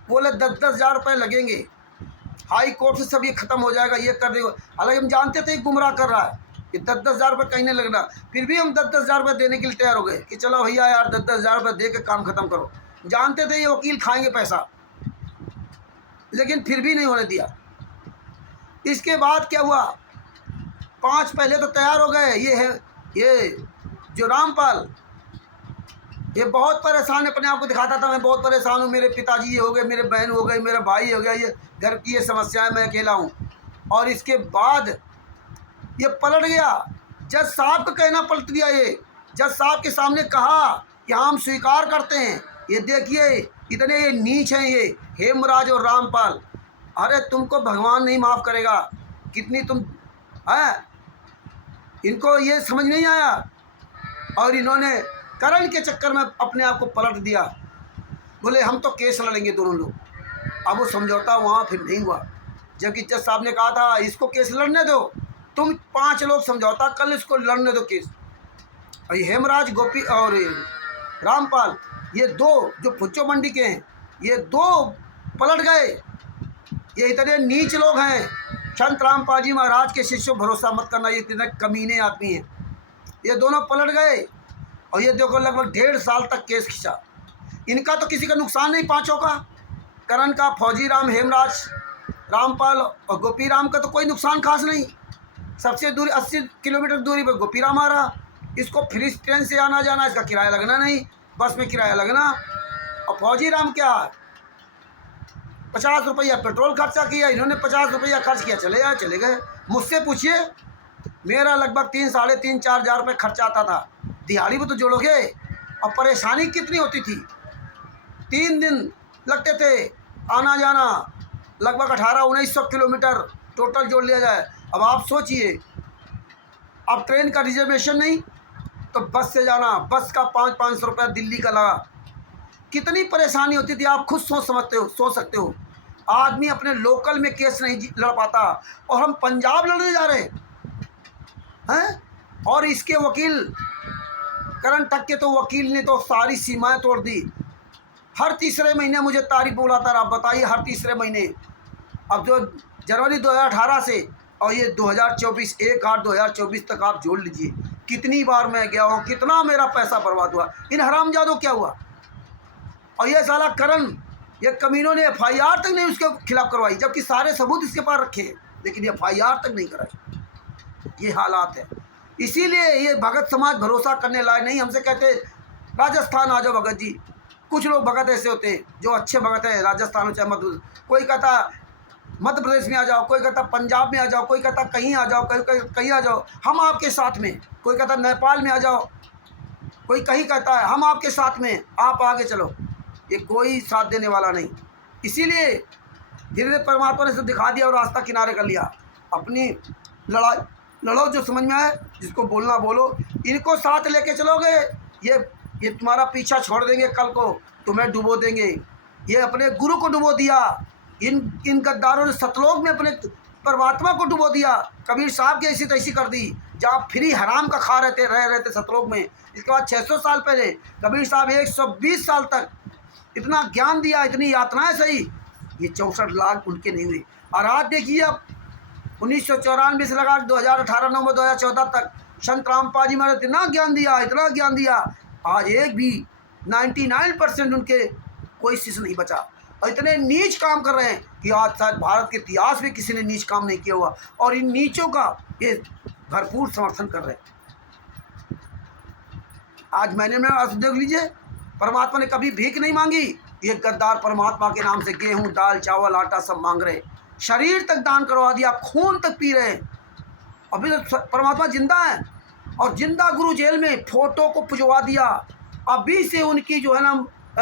बोले 10-10 हज़ार रुपये लगेंगे, हाई कोर्ट से सब ये ख़त्म हो जाएगा, ये कर देगा। हालांकि हम जानते थे गुमराह कर रहा है कि 10-10 हज़ार रुपये कहीं नहीं लगना, फिर भी हम 10-10 हज़ार रुपये देने के लिए तैयार हो गए कि चलो भैया यार 10-10 हज़ार रुपये दे के काम ख़त्म करो। जानते थे ये वकील खाएंगे पैसा, लेकिन फिर भी नहीं होने दिया। इसके बाद क्या हुआ, 5 पहले तो तैयार हो गए। ये जो रामपाल, ये बहुत परेशान, अपने आप को दिखाता था मैं बहुत परेशान हूँ, मेरे पिताजी ये हो गए, मेरे बहन हो गई, मेरा भाई हो गया, ये घर की ये समस्याएं, मैं अकेला हूँ। और इसके बाद ये पलट गया, जज साहब का कहना पलट दिया। ये जज साहब के सामने कहा कि हम स्वीकार करते हैं, ये देखिए इतने ये नीच हैं ये हेमराज और रामपाल, अरे तुमको भगवान नहीं माफ़ करेगा, कितनी तुम हैं। इनको ये समझ नहीं आया और इन्होंने करण के चक्कर में अपने आप को पलट दिया। बोले हम तो केस लड़ेंगे दोनों लोग। अब वो समझौता वहाँ फिर नहीं हुआ, जबकि जज साहब ने कहा था इसको केस लड़ने दो, तुम 5 लोग समझौता कर लो, इसको लड़ने दो केस। और ये हेमराज गोपी और रामपाल, ये 2 जो फुच्चो मंडी के हैं, ये 2 पलट गए। ये इतने नीच लोग हैं, संत रामपाल जी महाराज के शिष्यों भरोसा मत करना, ये इतने कमीने आदमी हैं। ये दोनों पलट गए और ये देखो लगभग 1.5 साल तक केस खींचा। इनका तो किसी का नुकसान नहीं, 5 का, करण का, फौजी राम, हेमराज, रामपाल और गोपी राम का तो कोई नुकसान खास नहीं। सबसे दूरी 80 किलोमीटर दूरी पर गोपी राम आ रहा, इसको फ्री ट्रेन से आना जाना, इसका किराया लगना नहीं, बस में किराया लगना। और फौजी राम क्या 50 रुपया पेट्रोल खर्चा किया, इन्होंने 50 रुपया खर्च किया, चले गए। मुझसे पूछिए, मेरा लगभग 3-3.5-4 हज़ार रुपये खर्चा आता था, दिहाड़ी में तो जोड़ोगे। और परेशानी कितनी होती थी, 3 दिन लगते थे आना जाना, लगभग 1800-1900 किलोमीटर टोटल जोड़ लिया जाए। अब आप सोचिए, अब ट्रेन का रिजर्वेशन नहीं तो बस से जाना, बस का 500-500 रुपया दिल्ली का लगा, कितनी परेशानी होती थी आप खुद सोच सकते हो। आदमी अपने लोकल में केस नहीं लड़ पाता और हम पंजाब लड़ने जा रहे हैं। और इसके वकील करण तक के तो वकील ने तो सारी सीमाएं तोड़ दी। हर तीसरे महीने मुझे तारीख बुलाता रहा, बताइए, हर तीसरे महीने। अब जो जनवरी 2018 से और ये 2024, 1/8/2024 तक आप जोड़ लीजिए, कितनी बार मैं गया हूँ, कितना मेरा पैसा बर्बाद हुआ। इन हरामजादों क्या हुआ। और ये साला करण, ये कमीनों ने एफआईआर तक नहीं उसके खिलाफ करवाई, जबकि सारे सबूत इसके पास रखे हैं, लेकिन एफआईआर तक नहीं कराई। ये हालात है, इसीलिए ये भगत समाज भरोसा करने लायक नहीं। हमसे कहते राजस्थान आ जाओ भगत जी, कुछ लोग भगत ऐसे होते हैं जो अच्छे भगत हैं, राजस्थान में चाहे मध्य, कोई कहता मध्य प्रदेश में आ जाओ, कोई कहता पंजाब में आ जाओ, कोई कहता कहीं आ जाओ, कहीं आ जाओ, हम आपके साथ में, कोई कहता नेपाल में आ जाओ, कोई कहीं कहता है हम आपके साथ में, आप आगे चलो। ये कोई साथ देने वाला नहीं। इसीलिए धीरे धीरे परमात्मा ने सब दिखा दिया और रास्ता किनारे कर लिया। अपनी लड़ाई लड़ो, जो समझ में आए, जिसको बोलना बोलो, इनको साथ लेके चलोगे, ये तुम्हारा पीछा छोड़ देंगे, कल को तुम्हें डुबो देंगे। ये अपने गुरु को डुबो दिया, इन गद्दारों ने सतलोक में अपने परमात्मा को डुबो दिया। कबीर साहब की ऐसी तैसी कर दी, जहाँ फ्री हराम का खा रहे थे सतलोक में। इसके बाद 600 साल पहले कबीर साहब 120 साल तक इतना ज्ञान दिया, इतनी यातनाएं सही, ये 64 लाख उनके नहीं हुए। और आज देखिए, अब 1994 से लगा 2018 नवंबर 2014 तक संत रामपाल जी महाराज इतना ज्ञान दिया, आज एक भी 99% उनके कोई शिष्य नहीं बचा। और इतने नीच काम कर रहे हैं कि आज शायद भारत के इतिहास में किसी ने नीच काम नहीं किया हुआ, और इन नीचों का ये भरपूर समर्थन कर रहे हैं। आज मैंने में अर्थ देख लीजिए, परमात्मा ने कभी भीख नहीं मांगी। ये गद्दार परमात्मा के नाम से गेहूं दाल चावल आटा सब मांग रहे, शरीर तक दान करवा दिया, खून तक पी रहे। अभी तो परमात्मा जिंदा है, और जिंदा गुरु जेल में फोटो को पुजवा दिया। अभी से उनकी जो है ना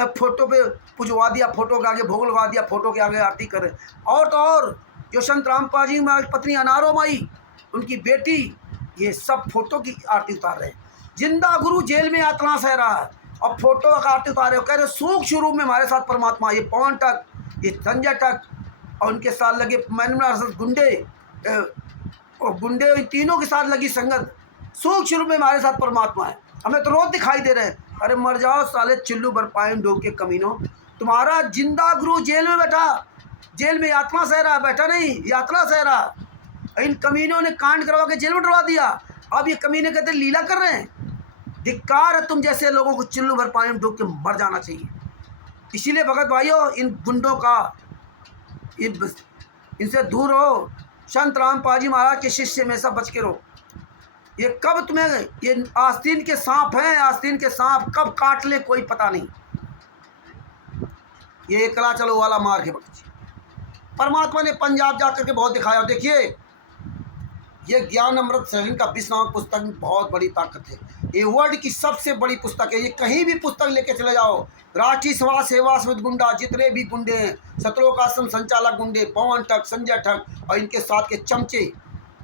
फोटो पे पुजवा दिया, फोटो के आगे भोग लगा दिया, फोटो के आगे आरती करे। और तो और जो संत रामपाल जी की पत्नी अनारो माई, उनकी बेटी, ये सब फोटो की आरती उतार रहे हैं। जिंदा गुरु जेल में यातना सह रहा है और फोटो का आरती उतार रहे हो। कह रहे सूक्ष्म रूप में हमारे साथ परमात्मा, ये पवन तक, ये संजय तक और उनके साथ लगे गुंडे और गुंडे, इन तीनों के साथ लगी संगत, सूक्ष्म रूप में हमारे साथ परमात्मा है। हमें तो रोज दिखाई दे रहे हैं। अरे मर जाओ साले चिल्लू बरपाए डोब के कमीनों, तुम्हारा जिंदा गुरु जेल में बैठा, जेल में यातना सह रहा, बैठा नहीं यातना सह रहा। इन कमीनों ने कांड करवा के जेल में डलवा दिया। अब ये कमीने कहते लीला कर रहे हैं। धिक्कार है, तुम जैसे लोगों को चिल्लू भर पानी में डूब के मर जाना चाहिए। इसीलिए भगत भाइयों, इन गुंडों का इनसे दूर रहो। संत रामपाल जी महाराज के शिष्य में सब बच के रहो। ये कब तुम्हें, ये आस्तीन के सांप हैं, आस्तीन के सांप कब काट ले कोई पता नहीं। ये एकला चलो वाला मार के बच्चे, परमात्मा ने पंजाब जाकर के बहुत दिखाया। देखिए ये ज्ञान अमृत सरण का 20 नामक पुस्तक में बहुत बड़ी ताकत है। ये वर्ल्ड की सबसे बड़ी पुस्तक है। ये कहीं भी पुस्तक लेके चले जाओ, राष्ट्रीय सभा सेवा समिति गुंडा, जितने भी गुंडे हैं, सतलोक आश्रम संचालक गुंडे, पवन ठग, संजय ठग और इनके साथ के चमचे,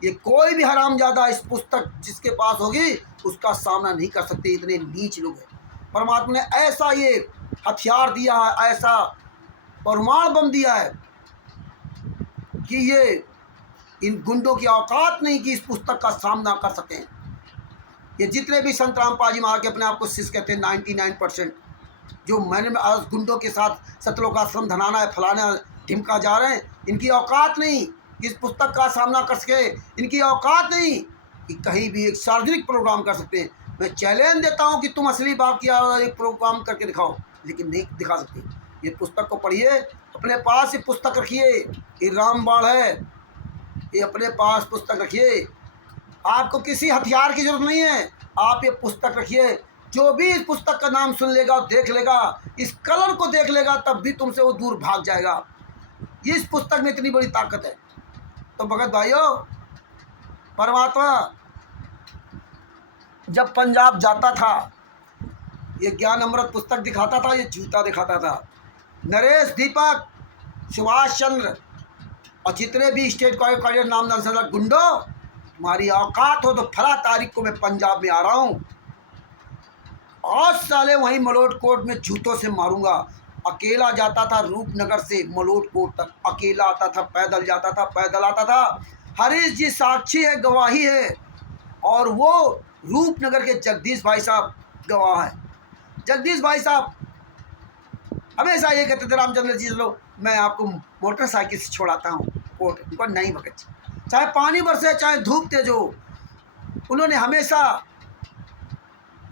ये कोई भी हरामजादा इस पुस्तक जिसके पास होगी उसका सामना नहीं कर सकते। इतने नीच लोग हैं। परमात्मा ने ऐसा ये हथियार दिया है, ऐसा परमाणु बम दिया है कि ये इन गुंडों की औकात नहीं कि इस पुस्तक का सामना कर सकें। ये जितने भी संत रामपाल जी महाराज के अपने आप को शिष्य कहते हैं, 99% जो मैंने आज गुंडों के साथ सतलोक आश्रम धनाना है, फलाना ढिमका जा रहे हैं, इनकी औकात नहीं कि इस पुस्तक का सामना कर सके। इनकी औकात नहीं कि कहीं भी एक सार्वजनिक प्रोग्राम कर सकते हैं। मैं चैलेंज देता हूं कि तुम असली बाप की एक प्रोग्राम करके दिखाओ, लेकिन नहीं दिखा सकते। ये पुस्तक को पढ़िए, अपने पास ये पुस्तक रखिए। ये रामबाण है, ये अपने पास पुस्तक रखिए। आपको किसी हथियार की जरूरत नहीं है, आप ये पुस्तक रखिए। जो भी इस पुस्तक का नाम सुन लेगा, देख लेगा, इस कलर को देख लेगा, तब भी तुमसे वो दूर भाग जाएगा। इस पुस्तक में इतनी बड़ी ताकत है। तो भगत भाइयों, परमात्मा जब पंजाब जाता था, ये ज्ञान अमृत पुस्तक दिखाता था, ये जूता दिखाता था। नरेश, दीपक, सुभाष चंद्र और जितने भी स्टेट कॉर्डिनेटर नाम गुंडो, तुम्हारी औकात हो तो फला तारीख को मैं पंजाब में आ रहा हूँ और साले वहीं मलोट कोट में जूतों से मारूंगा। अकेला जाता था रूपनगर से मलोट कोट तक, अकेला आता था, पैदल जाता था, पैदल आता था। हरीश जी साक्षी है, गवाही है। और वो रूपनगर के जगदीश भाई साहब गवाह है। जगदीश भाई साहब हमेशा ये कहते थे, रामचंद्र जी चलो मैं आपको मोटरसाइकिल से छोड़ाता हूँ कोट। उनको नहीं भगत, चाहे पानी बरसे चाहे धूप तेज हो, उन्होंने हमेशा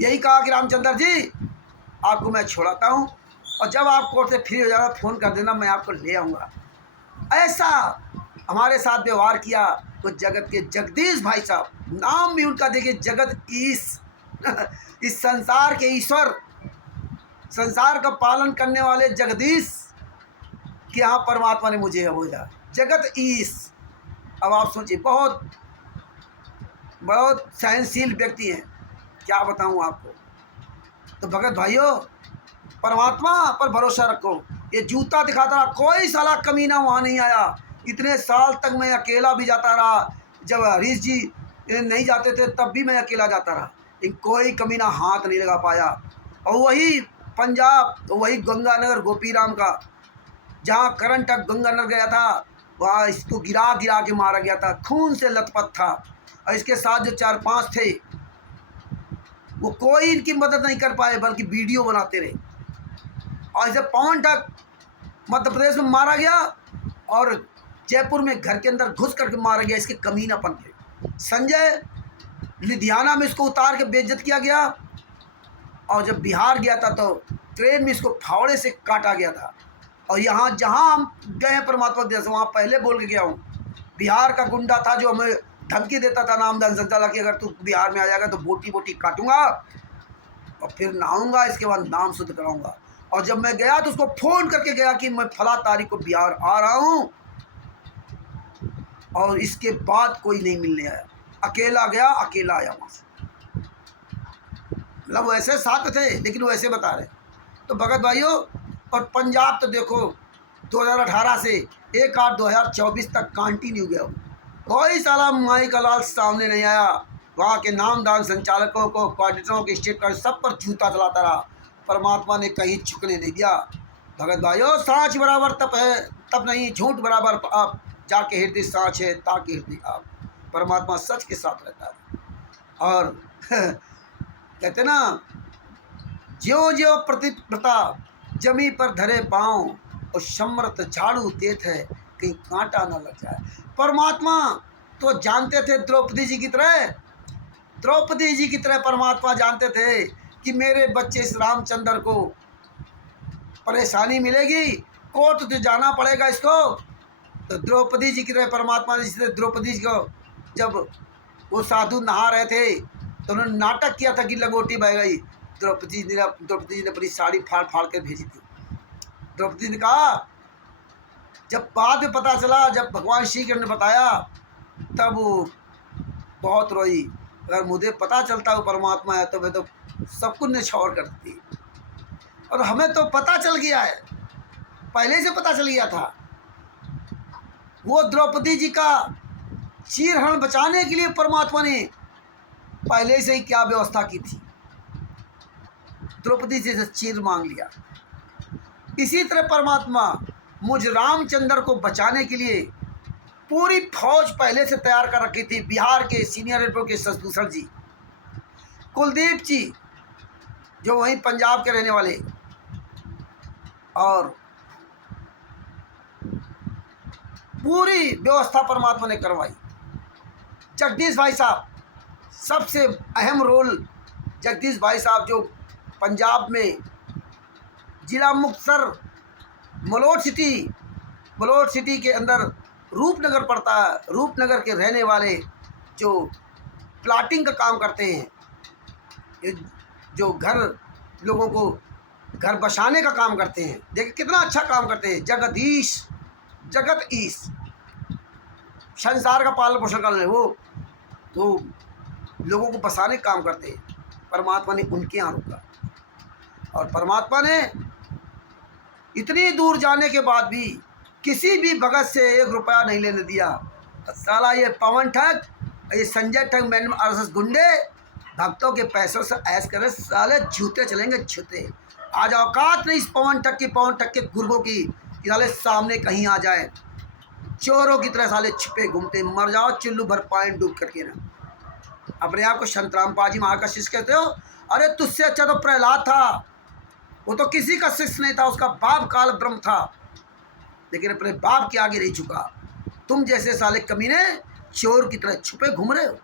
यही कहा कि रामचंद्र जी आपको मैं छोड़ाता हूँ और जब आप कोर्ट से फ्री हो जाएगा फ़ोन कर देना, मैं आपको ले आऊँगा। ऐसा हमारे साथ व्यवहार किया तो जगत के जगदीश भाई साहब, नाम भी उनका देखिए, जगत इस संसार के ईश्वर, संसार का पालन करने वाले जगदीश कि यहाँ परमात्मा ने मुझे बोला जगत ईश। अब आप सोचिए, बहुत बहुत सहनशील व्यक्ति हैं, क्या बताऊँ आपको। तो भगत भाइयों, परमात्मा पर भरोसा रखो। ये जूता दिखाता रहा, कोई साला कमीना वहाँ नहीं आया। इतने साल तक मैं अकेला भी जाता रहा, जब हरीश जी नहीं जाते थे तब भी मैं अकेला जाता रहा, लेकिन कोई कमीना हाथ नहीं लगा पाया। और वही पंजाब, तो वही गंगानगर गोपीराम का, जहाँ करंट तक गंगानगर गया था, वहाँ इसको गिरा गिरा के मारा गया था, खून से लथपथ था। और इसके साथ जो 4-5 थे वो कोई इनकी मदद नहीं कर पाए, बल्कि वीडियो बनाते रहे। और इसे पवन ठग मध्य प्रदेश में मारा गया और जयपुर में घर के अंदर घुस करके मारा गया, इसके कमीनापन के। संजय लुधियाना में इसको उतार के बेइज्जत किया गया, और जब बिहार गया था तो ट्रेन में इसको फावड़े से काटा गया था। और यहाँ जहाँ हम गए हैं परमात्मा देश, वहाँ पहले बोल के गया हूँ, बिहार का गुंडा था जो हमें धमकी देता था नामदान संचालक की, अगर तू बिहार में आ जाएगा तो बोटी बोटी काटूंगा। और फिर नहाऊंगा, इसके बाद नाम शुद्ध कराऊंगा। और जब मैं गया तो उसको फ़ोन करके गया कि मैं फला तारीख को बिहार आ रहा हूँ, और इसके बाद कोई नहीं मिलने आया। अकेला गया, अकेला आया वहाँ से। मतलब वैसे साथ थे लेकिन वो ऐसे बता रहे। तो भगत भाइयों, और पंजाब तो देखो 2018 से 1/8/2024 तक कंटिन्यू गया, कोई साला माई का लाल सामने नहीं आया। वहाँ के नामदान संचालकों को, कोऑर्डिनेटरों के, स्टेट का सब पर जूता चलाता रहा। परमात्मा ने कहीं झुकने नहीं दिया। भगत भाइयों, सांच बराबर तप है, तप नहीं, झूठ बराबर आप। जाके हृदय सांच है, ताकि हृदय आप। परमात्मा सच के साथ रहता है। और कहते ना, ज्यो ज्यो प्रतिप्रता जमी पर धरे पाँव, और सम्रत झाड़ू देत है कहीं कांटा न लग जाए। परमात्मा तो जानते थे द्रौपदी जी की तरह, द्रौपदी जी की तरह परमात्मा जानते थे कि मेरे बच्चे इस रामचंद्र को परेशानी मिलेगी, कोर्ट तो जाना पड़ेगा इसको। तो द्रौपदी जी की तरह परमात्मा ने, जिसने द्रौपदी जी को, जब वो साधु नहा रहे थे तो उन्होंने नाटक किया था कि लंगोटी बह गई। द्रौपदी जी ने अपनी साड़ी फाड़ फाड़ कर भेजी थी। द्रौपदी ने कहा, जब बाद में पता चला, जब भगवान श्री कृष्ण ने बताया, तब वो बहुत रोई। अगर मुझे पता चलता वो परमात्मा है तो मैं तो सब कुछ निछावर कर देती। और हमें तो पता चल गया है, पहले से पता चल गया था। वो द्रौपदी जी का चीरहरण बचाने के लिए परमात्मा ने पहले से ही क्या व्यवस्था की थी। द्रौपदी जी से चीर मांग लिया। इसी तरह परमात्मा मुझ रामचंद्र को बचाने के लिए पूरी फौज पहले से तैयार कर रखी थी। बिहार के सीनियर एडवोकेट के शशभूषण जी, कुलदीप जी जो वहीं पंजाब के रहने वाले, और पूरी व्यवस्था परमात्मा ने करवाई। जगदीश भाई साहब, सबसे अहम रोल जगदीश भाई साहब, जो पंजाब में जिला मुक्तसर मलोट सिटी के अंदर रूपनगर पड़ता है। रूपनगर के रहने वाले जो प्लाटिंग का काम करते हैं, जो घर लोगों को घर बसाने का काम करते हैं, देखिए कितना अच्छा काम करते हैं। जगत ईश संसार का पालन पोषण करने, वो तो लोगों को बसाने का काम करते हैं। परमात्मा ने उनके यहाँ रुका, और परमात्मा ने इतनी दूर जाने के बाद भी किसी भी भगत से 1 रुपया नहीं लेने दिया। साला ये पवन ठग, ये संजय ठग, मैन आरएसएस गुंडे भक्तों के पैसों से ऐश करे, साले झूठे चलेंगे झूठे। आज औकात नहीं इस पवन ठग के गुर्गों की, कि साले सामने कहीं आ जाए। चोरों की तरह साले छुपे घूमते, मर जाओ चुल्लू भर पानी डूब करके ना। अपने आप को संतराम पाजी महाराज का शिष्य कहते हो? अरे तुझसे अच्छा तो प्रहलाद था, वो तो किसी का शिष्य नहीं था, उसका बाप काल ब्रह्म था, लेकिन अपने बाप के आगे नहीं झुका। तुम जैसे साले कमीने चोर की तरह छुपे घूम रहे हो।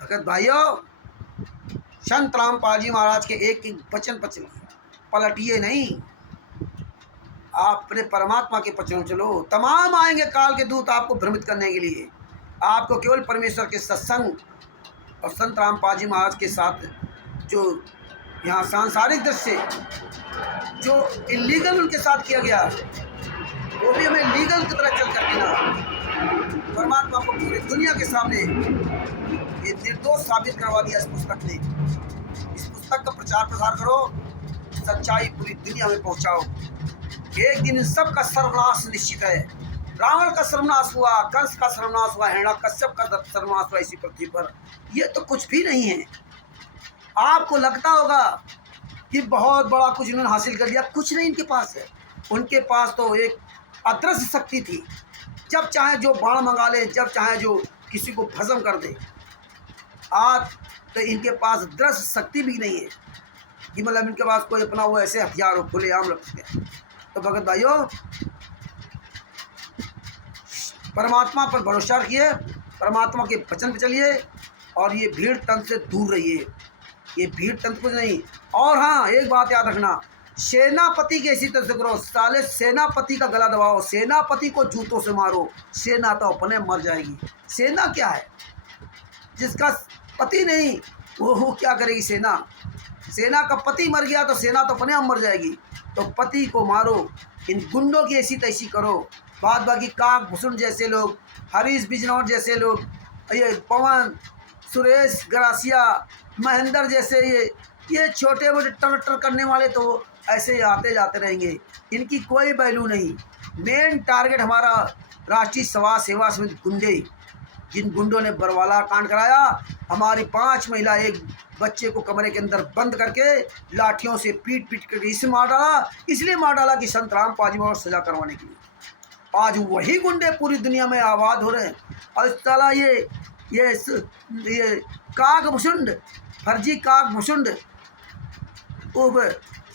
भगत भाइयों, संत रामपाल जी महाराज के एक वचन पर चलिए, पलटिए नहीं। आप अपने परमात्मा के वचन चलो। तमाम आएंगे काल के दूत आपको भ्रमित करने के लिए। आपको केवल परमेश्वर के सत्संग और संत रामपाल जी महाराज के साथ जो यहाँ सांसारिक दृश्य जो इलीगल उनके साथ किया गया, वो भी हमें लीगल की तरह चल करके ना परमात्मा को पूरी दुनिया के सामने ये निर्दोष साबित करवा दिया इस पुस्तक ने। इस पुस्तक का प्रचार प्रसार करो, सच्चाई पूरी दुनिया में पहुंचाओ। एक दिन सबका सर्वनाश निश्चित है। रावण का सर्वनाश हुआ, कंस का सर्वनाश हुआ, हिरण्यकश्यप का सर्वनाश हुआ इसी पृथ्वी पर। ये तो कुछ भी नहीं है। आपको लगता होगा कि बहुत बड़ा कुछ इन्होंने हासिल कर लिया, कुछ नहीं इनके पास है। उनके पास तो एक अदृश्य शक्ति थी, जब चाहे जो बाण मंगा ले, जब चाहे जो किसी को भस्म कर दे। आज तो इनके पास दृश्य शक्ति भी नहीं है कि मतलब इनके पास कोई अपना वो ऐसे हथियार हो खुलेआम रख सके। तो भगत भाइयों, परमात्मा पर भरोसा रखिए, परमात्मा के वचन पे चलिए, और ये भीड़ तंत्र से दूर रहिए। ये भीड़ तंत्र कुछ नहीं। और हाँ, एक बात याद रखना, सेनापति के इसी तरह से करो। साले सेनापति का गला दबाओ, सेनापति को जूतों से मारो, सेना तो अपने मर जाएगी। सेना क्या है? जिसका पति नहीं, वो क्या करेगी सेना? सेना का पति मर गया तो सेना तो अपने आप मर जाएगी। तो पति को मारो, इन गुंडों की ऐसी तैसी करो। बाद बाकी काक भूषण जैसे लोग, हरीश बिजनौर जैसे लोग, ये पवन, सुरेश गरासिया, महेंद्र जैसे ये छोटे मोटे टर्टर करने वाले तो ऐसे ही आते जाते रहेंगे, इनकी कोई वैल्यू नहीं। मेन टारगेट हमारा राष्ट्रीय समाज सेवा समिति गुंडे, जिन गुंडों ने बरवाला कांड कराया, हमारी 5 महिला एक बच्चे को कमरे के अंदर बंद करके लाठियों से पीट पीट कर इसलिए मार डाला, कि संत रामपाल और सजा करवाने के लिए। आज वही गुंडे पूरी दुनिया में आबाद हो रहे हैं। और साला ये काकभूषुंड, फर्जी काकभूषुंड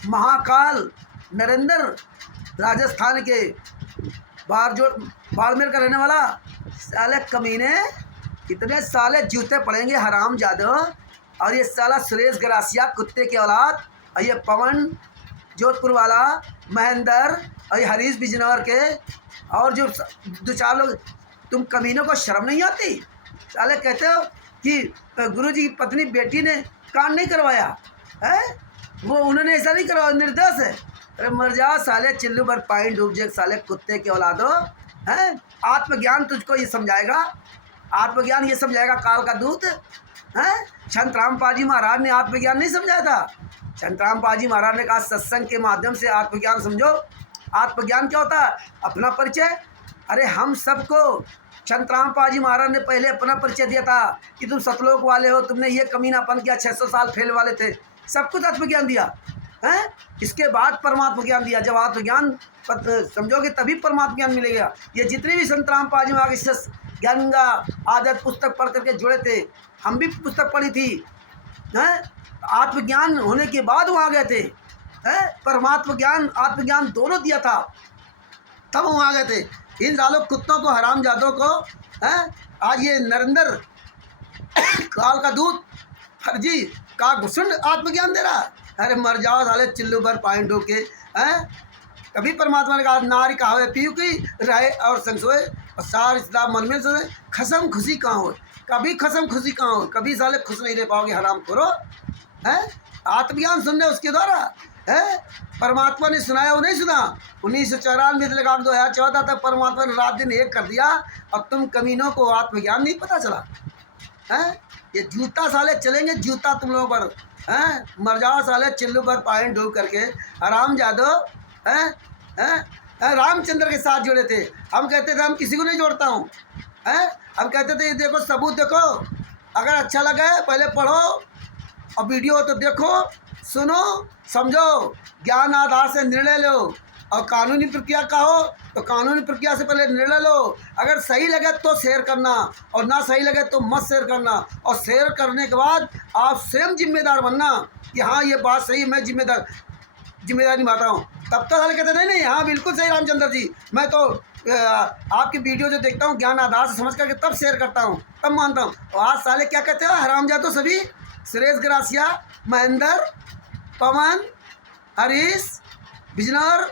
महाकाल नरेंद्र, राजस्थान के बाड़मेर का रहने वाला, साले कमीने, कितने साले जूते पड़ेंगे हराम जादो। और ये साला सुरेश गरासिया कुत्ते के औलाद, और ये पवन जोधपुर वाला, महेंद्र, और ये हरीश बिजनौर के, और जो 2-4 लोग, तुम कमीनों को शर्म नहीं आती? साले कहते हो कि गुरुजी की पत्नी बेटी ने कांड नहीं करवाया है, वो उन्होंने ऐसा नहीं करवाया, निर्दोष है। अरे मर जाओ साले, चिल्लू भर पानी डूब जाए साले कुत्ते के औलादो हैं। आत्मज्ञान तुझको ये समझाएगा, आत्मज्ञान ये समझाएगा काल का दूत हैं। संत रामपाल जी महाराज ने आत्मज्ञान नहीं समझाया था। संत रामपाल जी महाराज ने कहा सत्संग के माध्यम से आत्मज्ञान समझो। आत्मज्ञान क्या होता है? अपना परिचय। अरे हम सबको संत रामपाल जी महाराज ने पहले अपना परिचय दिया था कि तुम सतलोक वाले हो, तुमने ये कमीनापन किया, 600 साल फेल वाले थे, सब कुछ आत्मज्ञान दिया हैं। इसके बाद परमात्मा ज्ञान दिया। जब आत्मज्ञान समझोगे तभी परमात्मा ज्ञान मिलेगा। ये जितने भी संत रामपाल जी महाराज ज्ञान गंगा आदत पुस्तक पढ़ करके जुड़े थे, हम भी पुस्तक पढ़ी थी हैं। आत्मज्ञान होने के बाद वहाँ गए थे हैं। परमात्मा ज्ञान आत्मज्ञान दोनों दिया था, तब वहाँ गए थे। इन सालों कुत्तों को, हरामजादों को हैं। आज ये नरेंद्र काल का दूत फर्जी का घुसुंड आत्मज्ञान दे रहा। अरे मर जाओ साले, चिल्लू भर पानी डूब के हैं। कभी परमात्मा ने कहा नारी कहावे पीऊ की रहे और संग सोए, और सार रिश्ता मन में सोए, खसम खुशी कहाँ हो? कभी खसम खुशी कहाँ हो? कभी साले खुश नहीं रह पाओगे हराम करो हैं। आत्मज्ञान सुनने उसके द्वारा है। परमात्मा ने सुनाया वो नहीं सुना। 1994 से लेकर 2014 तक परमात्मा ने रात दिन एक कर दिया, और तुम कमीनों को आत्मज्ञान नहीं पता चला है। ये जूता साले चलेंगे, जूता तुम लोगों पर हैं। मर जाओ साले, चिल्लू पर पानी डूब करके हराम जादो हैं। रामचंद्र के साथ जुड़े थे। हम कहते थे हम किसी को नहीं जोड़ता हूँ हैं। हम कहते थे ये देखो सबूत देखो, अगर अच्छा लगे पहले पढ़ो, और वीडियो हो तो देखो, सुनो, समझो, ज्ञान आधार से निर्णय लो, और कानूनी प्रक्रिया का हो तो कानूनी प्रक्रिया से पहले निर्णय लो। अगर सही लगे तो शेयर करना, और ना सही लगे तो मत शेयर करना। और शेयर करने के बाद आप स्वयं जिम्मेदार बनना कि हाँ ये बात सही, मैं जिम्मेदारी निभाता हूँ। तब तक साले कहते नहीं हाँ बिल्कुल सही रामचंद्र जी, मैं तो आपकी वीडियो जो देखता हूँ ज्ञान आधार से समझ करके तब शेयर करता हूँ, तब मानता हूँ। और आज साले क्या कहते हो हरामजादो सभी, सुरेश गरासिया, महेंद्र, पवन, हरीश बिजनौर,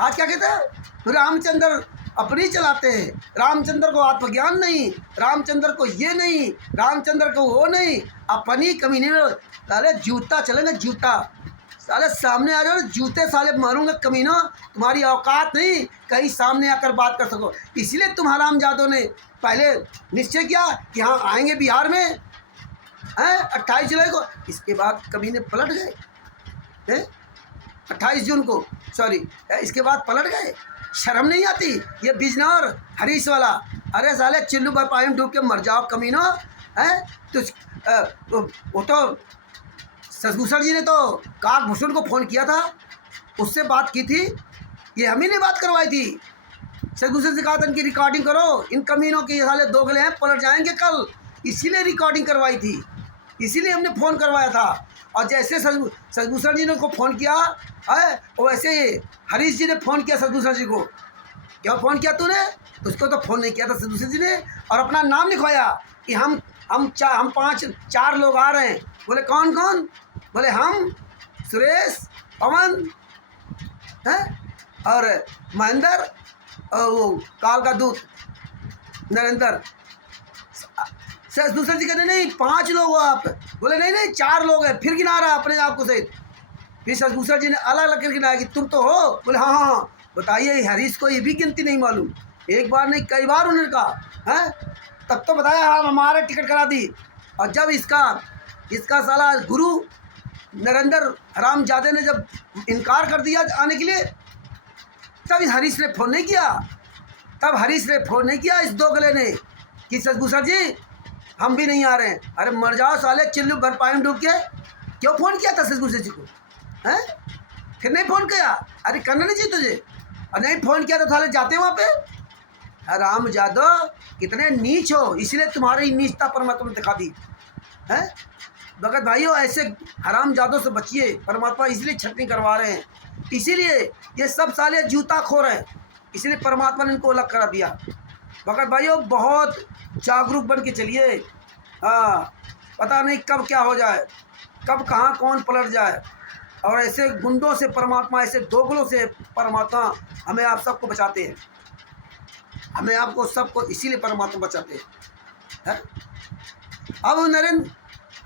आज क्या कहते हैं रामचंद्र अपनी चलाते हैं। रामचंद्र को आत्मज्ञान नहीं, रामचंद्र को ये नहीं, रामचंद्र को वो नहीं, अपनी कमीने में साले जूता चलेंगे, जूता साले सामने आ जाओ, जूते साले मारूंगा कमीना, तुम्हारी औकात नहीं कहीं सामने आकर बात कर सको। इसलिए तुम हरामजादों ने पहले निश्चय किया कि हाँ आएंगे बिहार में हैं 28 जुलाई को। इसके बाद कमीने पलट गए हैं 28 जून को, सॉरी, इसके बाद पलट गए। शर्म नहीं आती ये बिजनौर हरीश वाला? अरे साले चिल्लू पर पानी डूब के मर जाओ कमीनो हैं। तो वो तो शशभूषण जी ने तो काकभूषण को फ़ोन किया था, उससे बात की थी, ये हम ही ने बात करवाई थी। शशभूषण से कहा था इनकी रिकॉर्डिंग करो, इन कमीनों के ये साले दोगले हैं, पलट जाएंगे कल, इसीलिए रिकॉर्डिंग करवाई थी, इसीलिए हमने फ़ोन करवाया था। और जैसे शशभूषण जी ने को फ़ोन किया है, वैसे ही हरीश जी ने फ़ोन किया शशभूषण जी को। क्यों फ़ोन किया तूने? उसको तो फ़ोन नहीं किया था शशभूषण जी ने, और अपना नाम लिखवाया कि हम 4 लोग आ रहे हैं। बोले कौन कौन? बोले हम, सुरेश, पवन हैं और महेंद्र, और वो काल का दूत नरेंद्र। दूसरे जी कहते नहीं 5 लोग हो आप। बोले नहीं नहीं 4 लोग हैं। फिर गिना रहा अपने आप को सहित। फिर सदभूषण जी ने अलग अलग करके गिनाया कि तुम तो हो। बोले हाँ हाँ हाँ। बताइए हरीश को ये भी गिनती नहीं मालूम। एक बार नहीं कई बार उन्होंने कहा है। तब तो बताया हाँ हमारे टिकट करा दी। और जब इसका साला गुरु नरेंद्र हरामजादे ने जब इनकार कर दिया आने के लिए, तब हरीश ने फ़ोन नहीं किया। इस दोगले ने कि सदभूषण जी हम भी नहीं आ रहे हैं। अरे मर जाओ साले चिल्लू भर पानी में डूब के। क्यों फ़ोन किया था सदभूषण जी को? हैं फिर नहीं फ़ोन किया? अरे करना नहीं चाहिए तुझे। और नहीं फ़ोन किया तो साले जाते वहाँ पे। हरामजादो कितने नीच हो, इसलिए तुम्हारी नीचता परमात्मा ने दिखा दी है। भगत भाइयों ऐसे हरामजादों से बचिए। परमात्मा इसलिए छटनी करवा रहे हैं, इसीलिए ये सब साले जूता खो रहे हैं, इसलिए परमात्मा ने इनको अलग करा दिया। भगत भाइयों बहुत जागरूक बन के चलिए। हाँ पता नहीं कब क्या हो जाए, कब कहाँ कौन पलट जाए। और ऐसे गुंडों से परमात्मा, ऐसे दोगलों से परमात्मा हमें आप सबको बचाते हैं। हमें आपको सबको इसीलिए परमात्मा बचाते हैं। अब नरेंद्र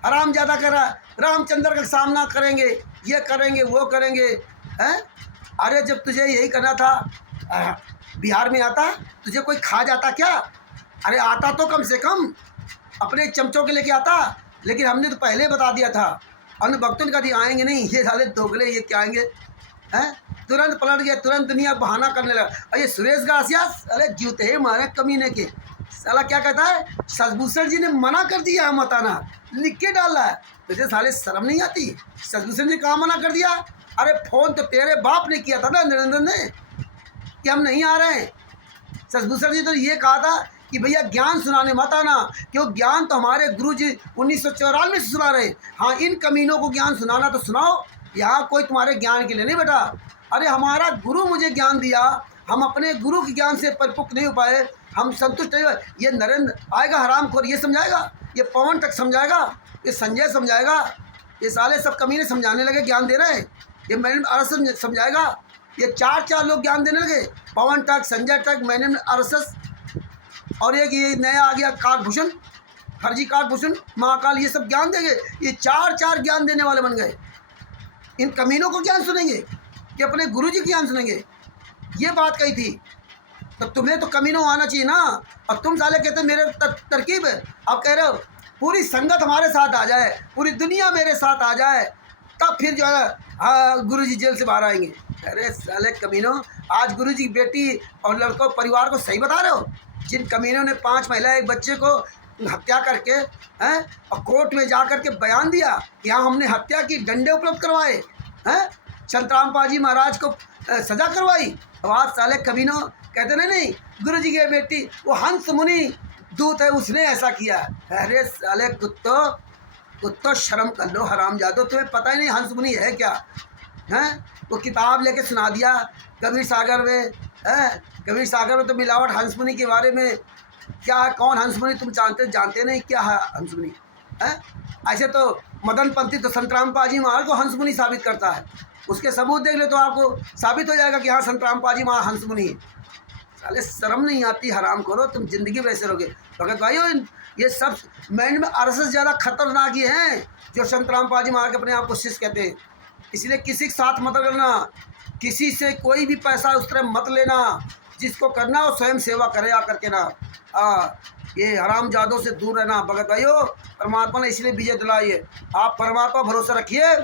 हरामजादा कर रहा रामचंद्र का सामना करेंगे, ये करेंगे वो करेंगे हैं। अरे जब तुझे यही करना था बिहार में आता, तुझे कोई खा जाता क्या? अरे आता तो कम से कम अपने चमचों के लेके आता। लेकिन हमने तो पहले बता दिया था, अन्य भक्तों का दी आएंगे नहीं, ये साले दोगले ये क्या आएंगे हैं। तुरंत पलट गया, तुरंत दुनिया बहाना करने लगा। और ये सुरेश गासिया अरे जूते ही मारे कमीने के। साला क्या कहता है, सदभूषण जी ने मना कर दिया मत आना, लिख के डाला है। तुझे साले शर्म नहीं आती? सदभूषण जी कहाँ मना कर दिया? अरे फ़ोन तो तेरे बाप ने किया था ना नरेंद्र ने कि हम नहीं आ रहे हैं। सदभूषण जी तो ये कहा था कि भैया ज्ञान सुनाने मत आना, क्यों ज्ञान तो हमारे गुरु जी 1994 से सुना रहे। हाँ इन कमीनों को ज्ञान सुनाना तो सुनाओ, यहाँ कोई तुम्हारे ज्ञान के लिए नहीं बैठा। अरे हमारा गुरु मुझे ज्ञान दिया, हम अपने गुरु के ज्ञान से परिपुक्त नहीं हो पाए, हम संतुष्ट नहीं हुए। ये नरेंद्र आएगा हरामखोर, ये समझाएगा, ये पवन तक समझाएगा, ये संजय समझाएगा, ये साले सब कमीने समझाने लगे ज्ञान दे रहे हैं। ये मैंने RSS समझाएगा, ये 4 लोग ज्ञान देने लगे, पवन तक, संजय तक, मैंने RSS, और एक ये नया आ गया काकभूषण, फर्जी काकभूषण, महाकाल, ये सब ज्ञान देंगे। ये 4 ज्ञान देने वाले बन गए। इन कमीनों को ज्ञान सुनेंगे कि अपने गुरु जी की ज्ञान सुनेंगे? ये बात कही थी। तब तुम्हें तो कमीनों आना चाहिए ना। और तुम साले कहते मेरे तरकीब है, आप कह रहे हो पूरी संगत हमारे साथ आ जाए, पूरी दुनिया मेरे साथ आ जाए, तब फिर जो है गुरु जी जेल से बाहर आएंगे। अरे साले कमीनों, आज गुरु जी बेटी और लड़कों परिवार को सही बता रहे हो? जिन कमीनों ने 5 महिला एक बच्चे को हत्या करके हैं और कोर्ट में जा कर के बयान दिया कि हाँ हमने हत्या की, डंडे उपलब्ध करवाए हैं, संतराम पाजी महाराज को सजा करवाई। अब आज साले कमीनों कहते नहीं गुरु जी की बेटी वो हंस मुनि दूत है, उसने ऐसा किया। अरे साले कुत्तो शर्म कर लो हरामजादो, तुम्हें पता ही नहीं हंस मुनि है क्या हैं। वो किताब लेके सुना दिया कबीर सागर में है। कबीर सागर में तो मिलावट हंस मुनि के बारे में क्या है, कौन हंस मुनि तुम जानते नहीं क्या है हंस मुनि है। ऐसे तो मदन पंथी तो संतराम पाजी महाराज को हंस मुनि साबित करता है, उसके सबूत देख ले तो आपको साबित हो जाएगा कि हाँ संतराम पाजी महाराज हंस मुनि है। साले शर्म नहीं आती, हराम करो, तुम जिंदगी में ऐसे रहोगे। भगत भाइयों ये सब मैंड में RSS ज़्यादा खतरनाक ये हैं जो संतराम पाजी महाराज के अपने आप को शिष्य कहते हैं। इसलिए किसी के साथ मत करना, किसी से कोई भी पैसा उस तरह मत लेना, जिसको करना हो स्वयं सेवा करे आकर के ना। ये हरामजादों से दूर रहना। भगत भाइयों परमात्मा ने इसलिए विजय दिलाई है। आप परमात्मा भरोसा रखिए,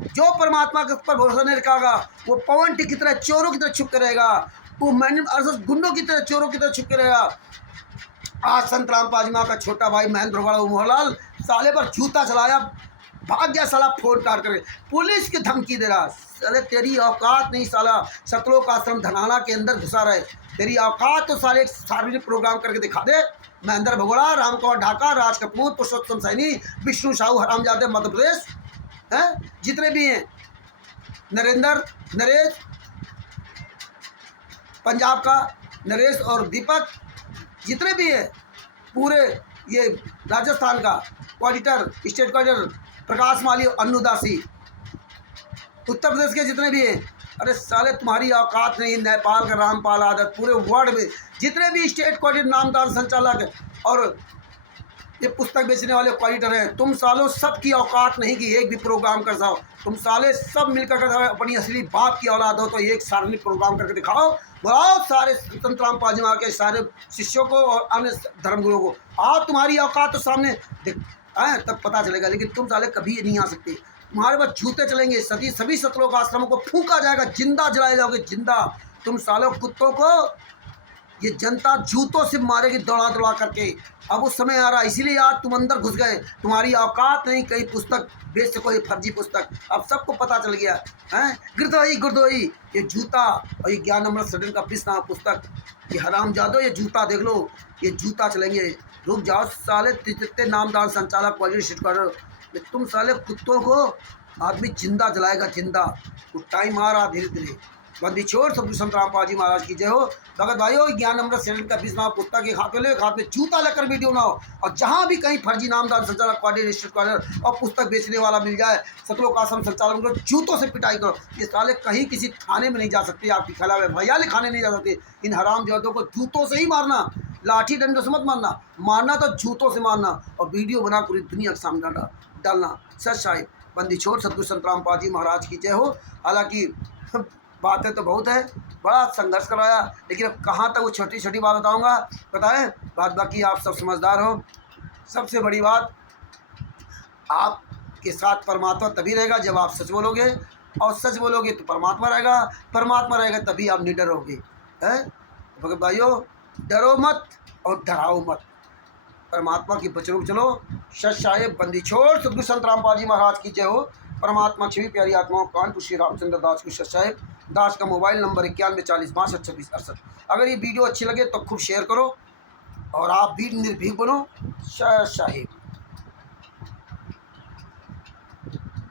जो परमात्मा के ऊपर भरोसा नहीं रखेगा वो पवन की तरह चोरों की तरह छुप कर रहेगा, वो मैंने RSS गुंडों की तरह चोरों की तरह छुप कर रहेगा। आज संतराम पाजी माँ का छोटा भाई महेंद्र मोहनलाल साले पर जूता चलाया, भाग गया साला फोन काट कर, पुलिस की धमकी दे रहा। साले तेरी औकात नहीं साला, सतलोक आश्रम धनाना के अंदर घुसा रहे, तेरी औकात तो साले एक सार्वजनिक प्रोग्राम करके दिखा दे। महेंद्र भगोड़ा, रामकुमार ढाका, राज कपूर, पुरुषोत्तम सैनी, विष्णु साहू हरामजादे मध्य प्रदेश हैं, जितने भी हैं, नरेश पंजाब का नरेश और दीपक, जितने भी हैं पूरे, ये राजस्थान का auditor, state auditor Prakash Mali, अन्नुदासी, Uttar Pradesh के जितने भी हैं। अरे साले तुम्हारी औकात नहीं। नेपाल का रामपाल आदत, पूरे वर्ल्ड में जितने भी स्टेट कोऑर्डिनेटर नामदार संचालक और ये पुस्तक बेचने वाले ऑडिटर हैं। तुम सालों सब की औकात नहीं कि एक भी प्रोग्राम कर जाओ। तुम साले सब मिलकर कर अपनी असली बाप की औलाद हो तो एक सार्वजनिक प्रोग्राम करके दिखाओ। बुलाओ सारे संतराम पाजीमा के सारे शिष्यों को और अन्य धर्मगुरुओं को। आओ, तुम्हारी औकात तो सामने तब पता चलेगा। लेकिन तुम साले कभी नहीं आ सकते। तुम्हारे पास जूते चलेंगे। सभी सतलोक आश्रमों को फूंका जाएगा, जिंदा जलाए जाओगे, जिंदा। तुम सालों कुत्तों को ये जनता जूतों से मारेगी दौड़ा दौड़ा करके। अब उस समय आ रहा, इसीलिए आज तुम अंदर घुस गए। तुम्हारी औकात नहीं कहीं पुस्तक बेच सको, ये फर्जी पुस्तक। अब सबको पता चल गया है। गिरदोई ये जूता और ये ज्ञान अमृत सदन का पिसना पुस्तक, ये हराम जादो, ये जूता देख लो, ये जूता चलेंगे। रुक जाओ साले, जितने नामदार संचालक क्वालिटी। तुम साले कुत्तों को आदमी जिंदा जलाएगा, जिंदा। तो टाइम आ रहा धीरे धीरे। बंदी छोड़ सतगुरु संतराम पाजी महाराज की जय हो। भगत भाइयों, ज्ञान अमृत सदन का 20 पुस्तक एक हाथ में ले, हाथ में जूता लेकर वीडियो बनाओ। और जहाँ भी कहीं फर्जी नामदार संचालक क्वार्टर और पुस्तक बेचने वाला मिल जाए, सतलोक आश्रम संचालक को जूतों से पिटाई करो। ये साले कहीं किसी थाने में नहीं जा सकते, आपकी खिला में भैयाली खाने नहीं जा सकते। इन हराम जादों को जूतों से ही मारना, लाठी डंडों से मत मारना, मारना तो जूतों से मारना। और वीडियो बना पूरी दुनिया के सामने डालना। सच साहिब, बंदी छोड़ सतगुरु संतराम पाजी महाराज की जय हो। हालांकि बातें तो बहुत है, बड़ा संघर्ष कराया, लेकिन अब कहाँ तक वो छोटी छोटी बात बताऊंगा, बताएं। बात बाकी आप सब समझदार हो। सबसे बड़ी बात, आपके साथ परमात्मा तभी रहेगा जब आप सच बोलोगे, और सच बोलोगे तो परमात्मा रहेगा, परमात्मा रहेगा तभी आप निडर होगे। भगत भाइयों, डरो मत और डराओ मत, परमात्मा की वचनों में चलो। सच साहिब, बंदी छोड़ सतगुरु संतराम पाजी महाराज की जय हो। परमात्मा छवि प्यारी आत्माओं कानपुर श्री रामचंद्र दास की सच साहिब। दास का मोबाइल नंबर 91 40 62 26 68। अगर ये वीडियो अच्छी लगे तो खूब शेयर करो और आप भी निर्भीक बनो। सच साहिब।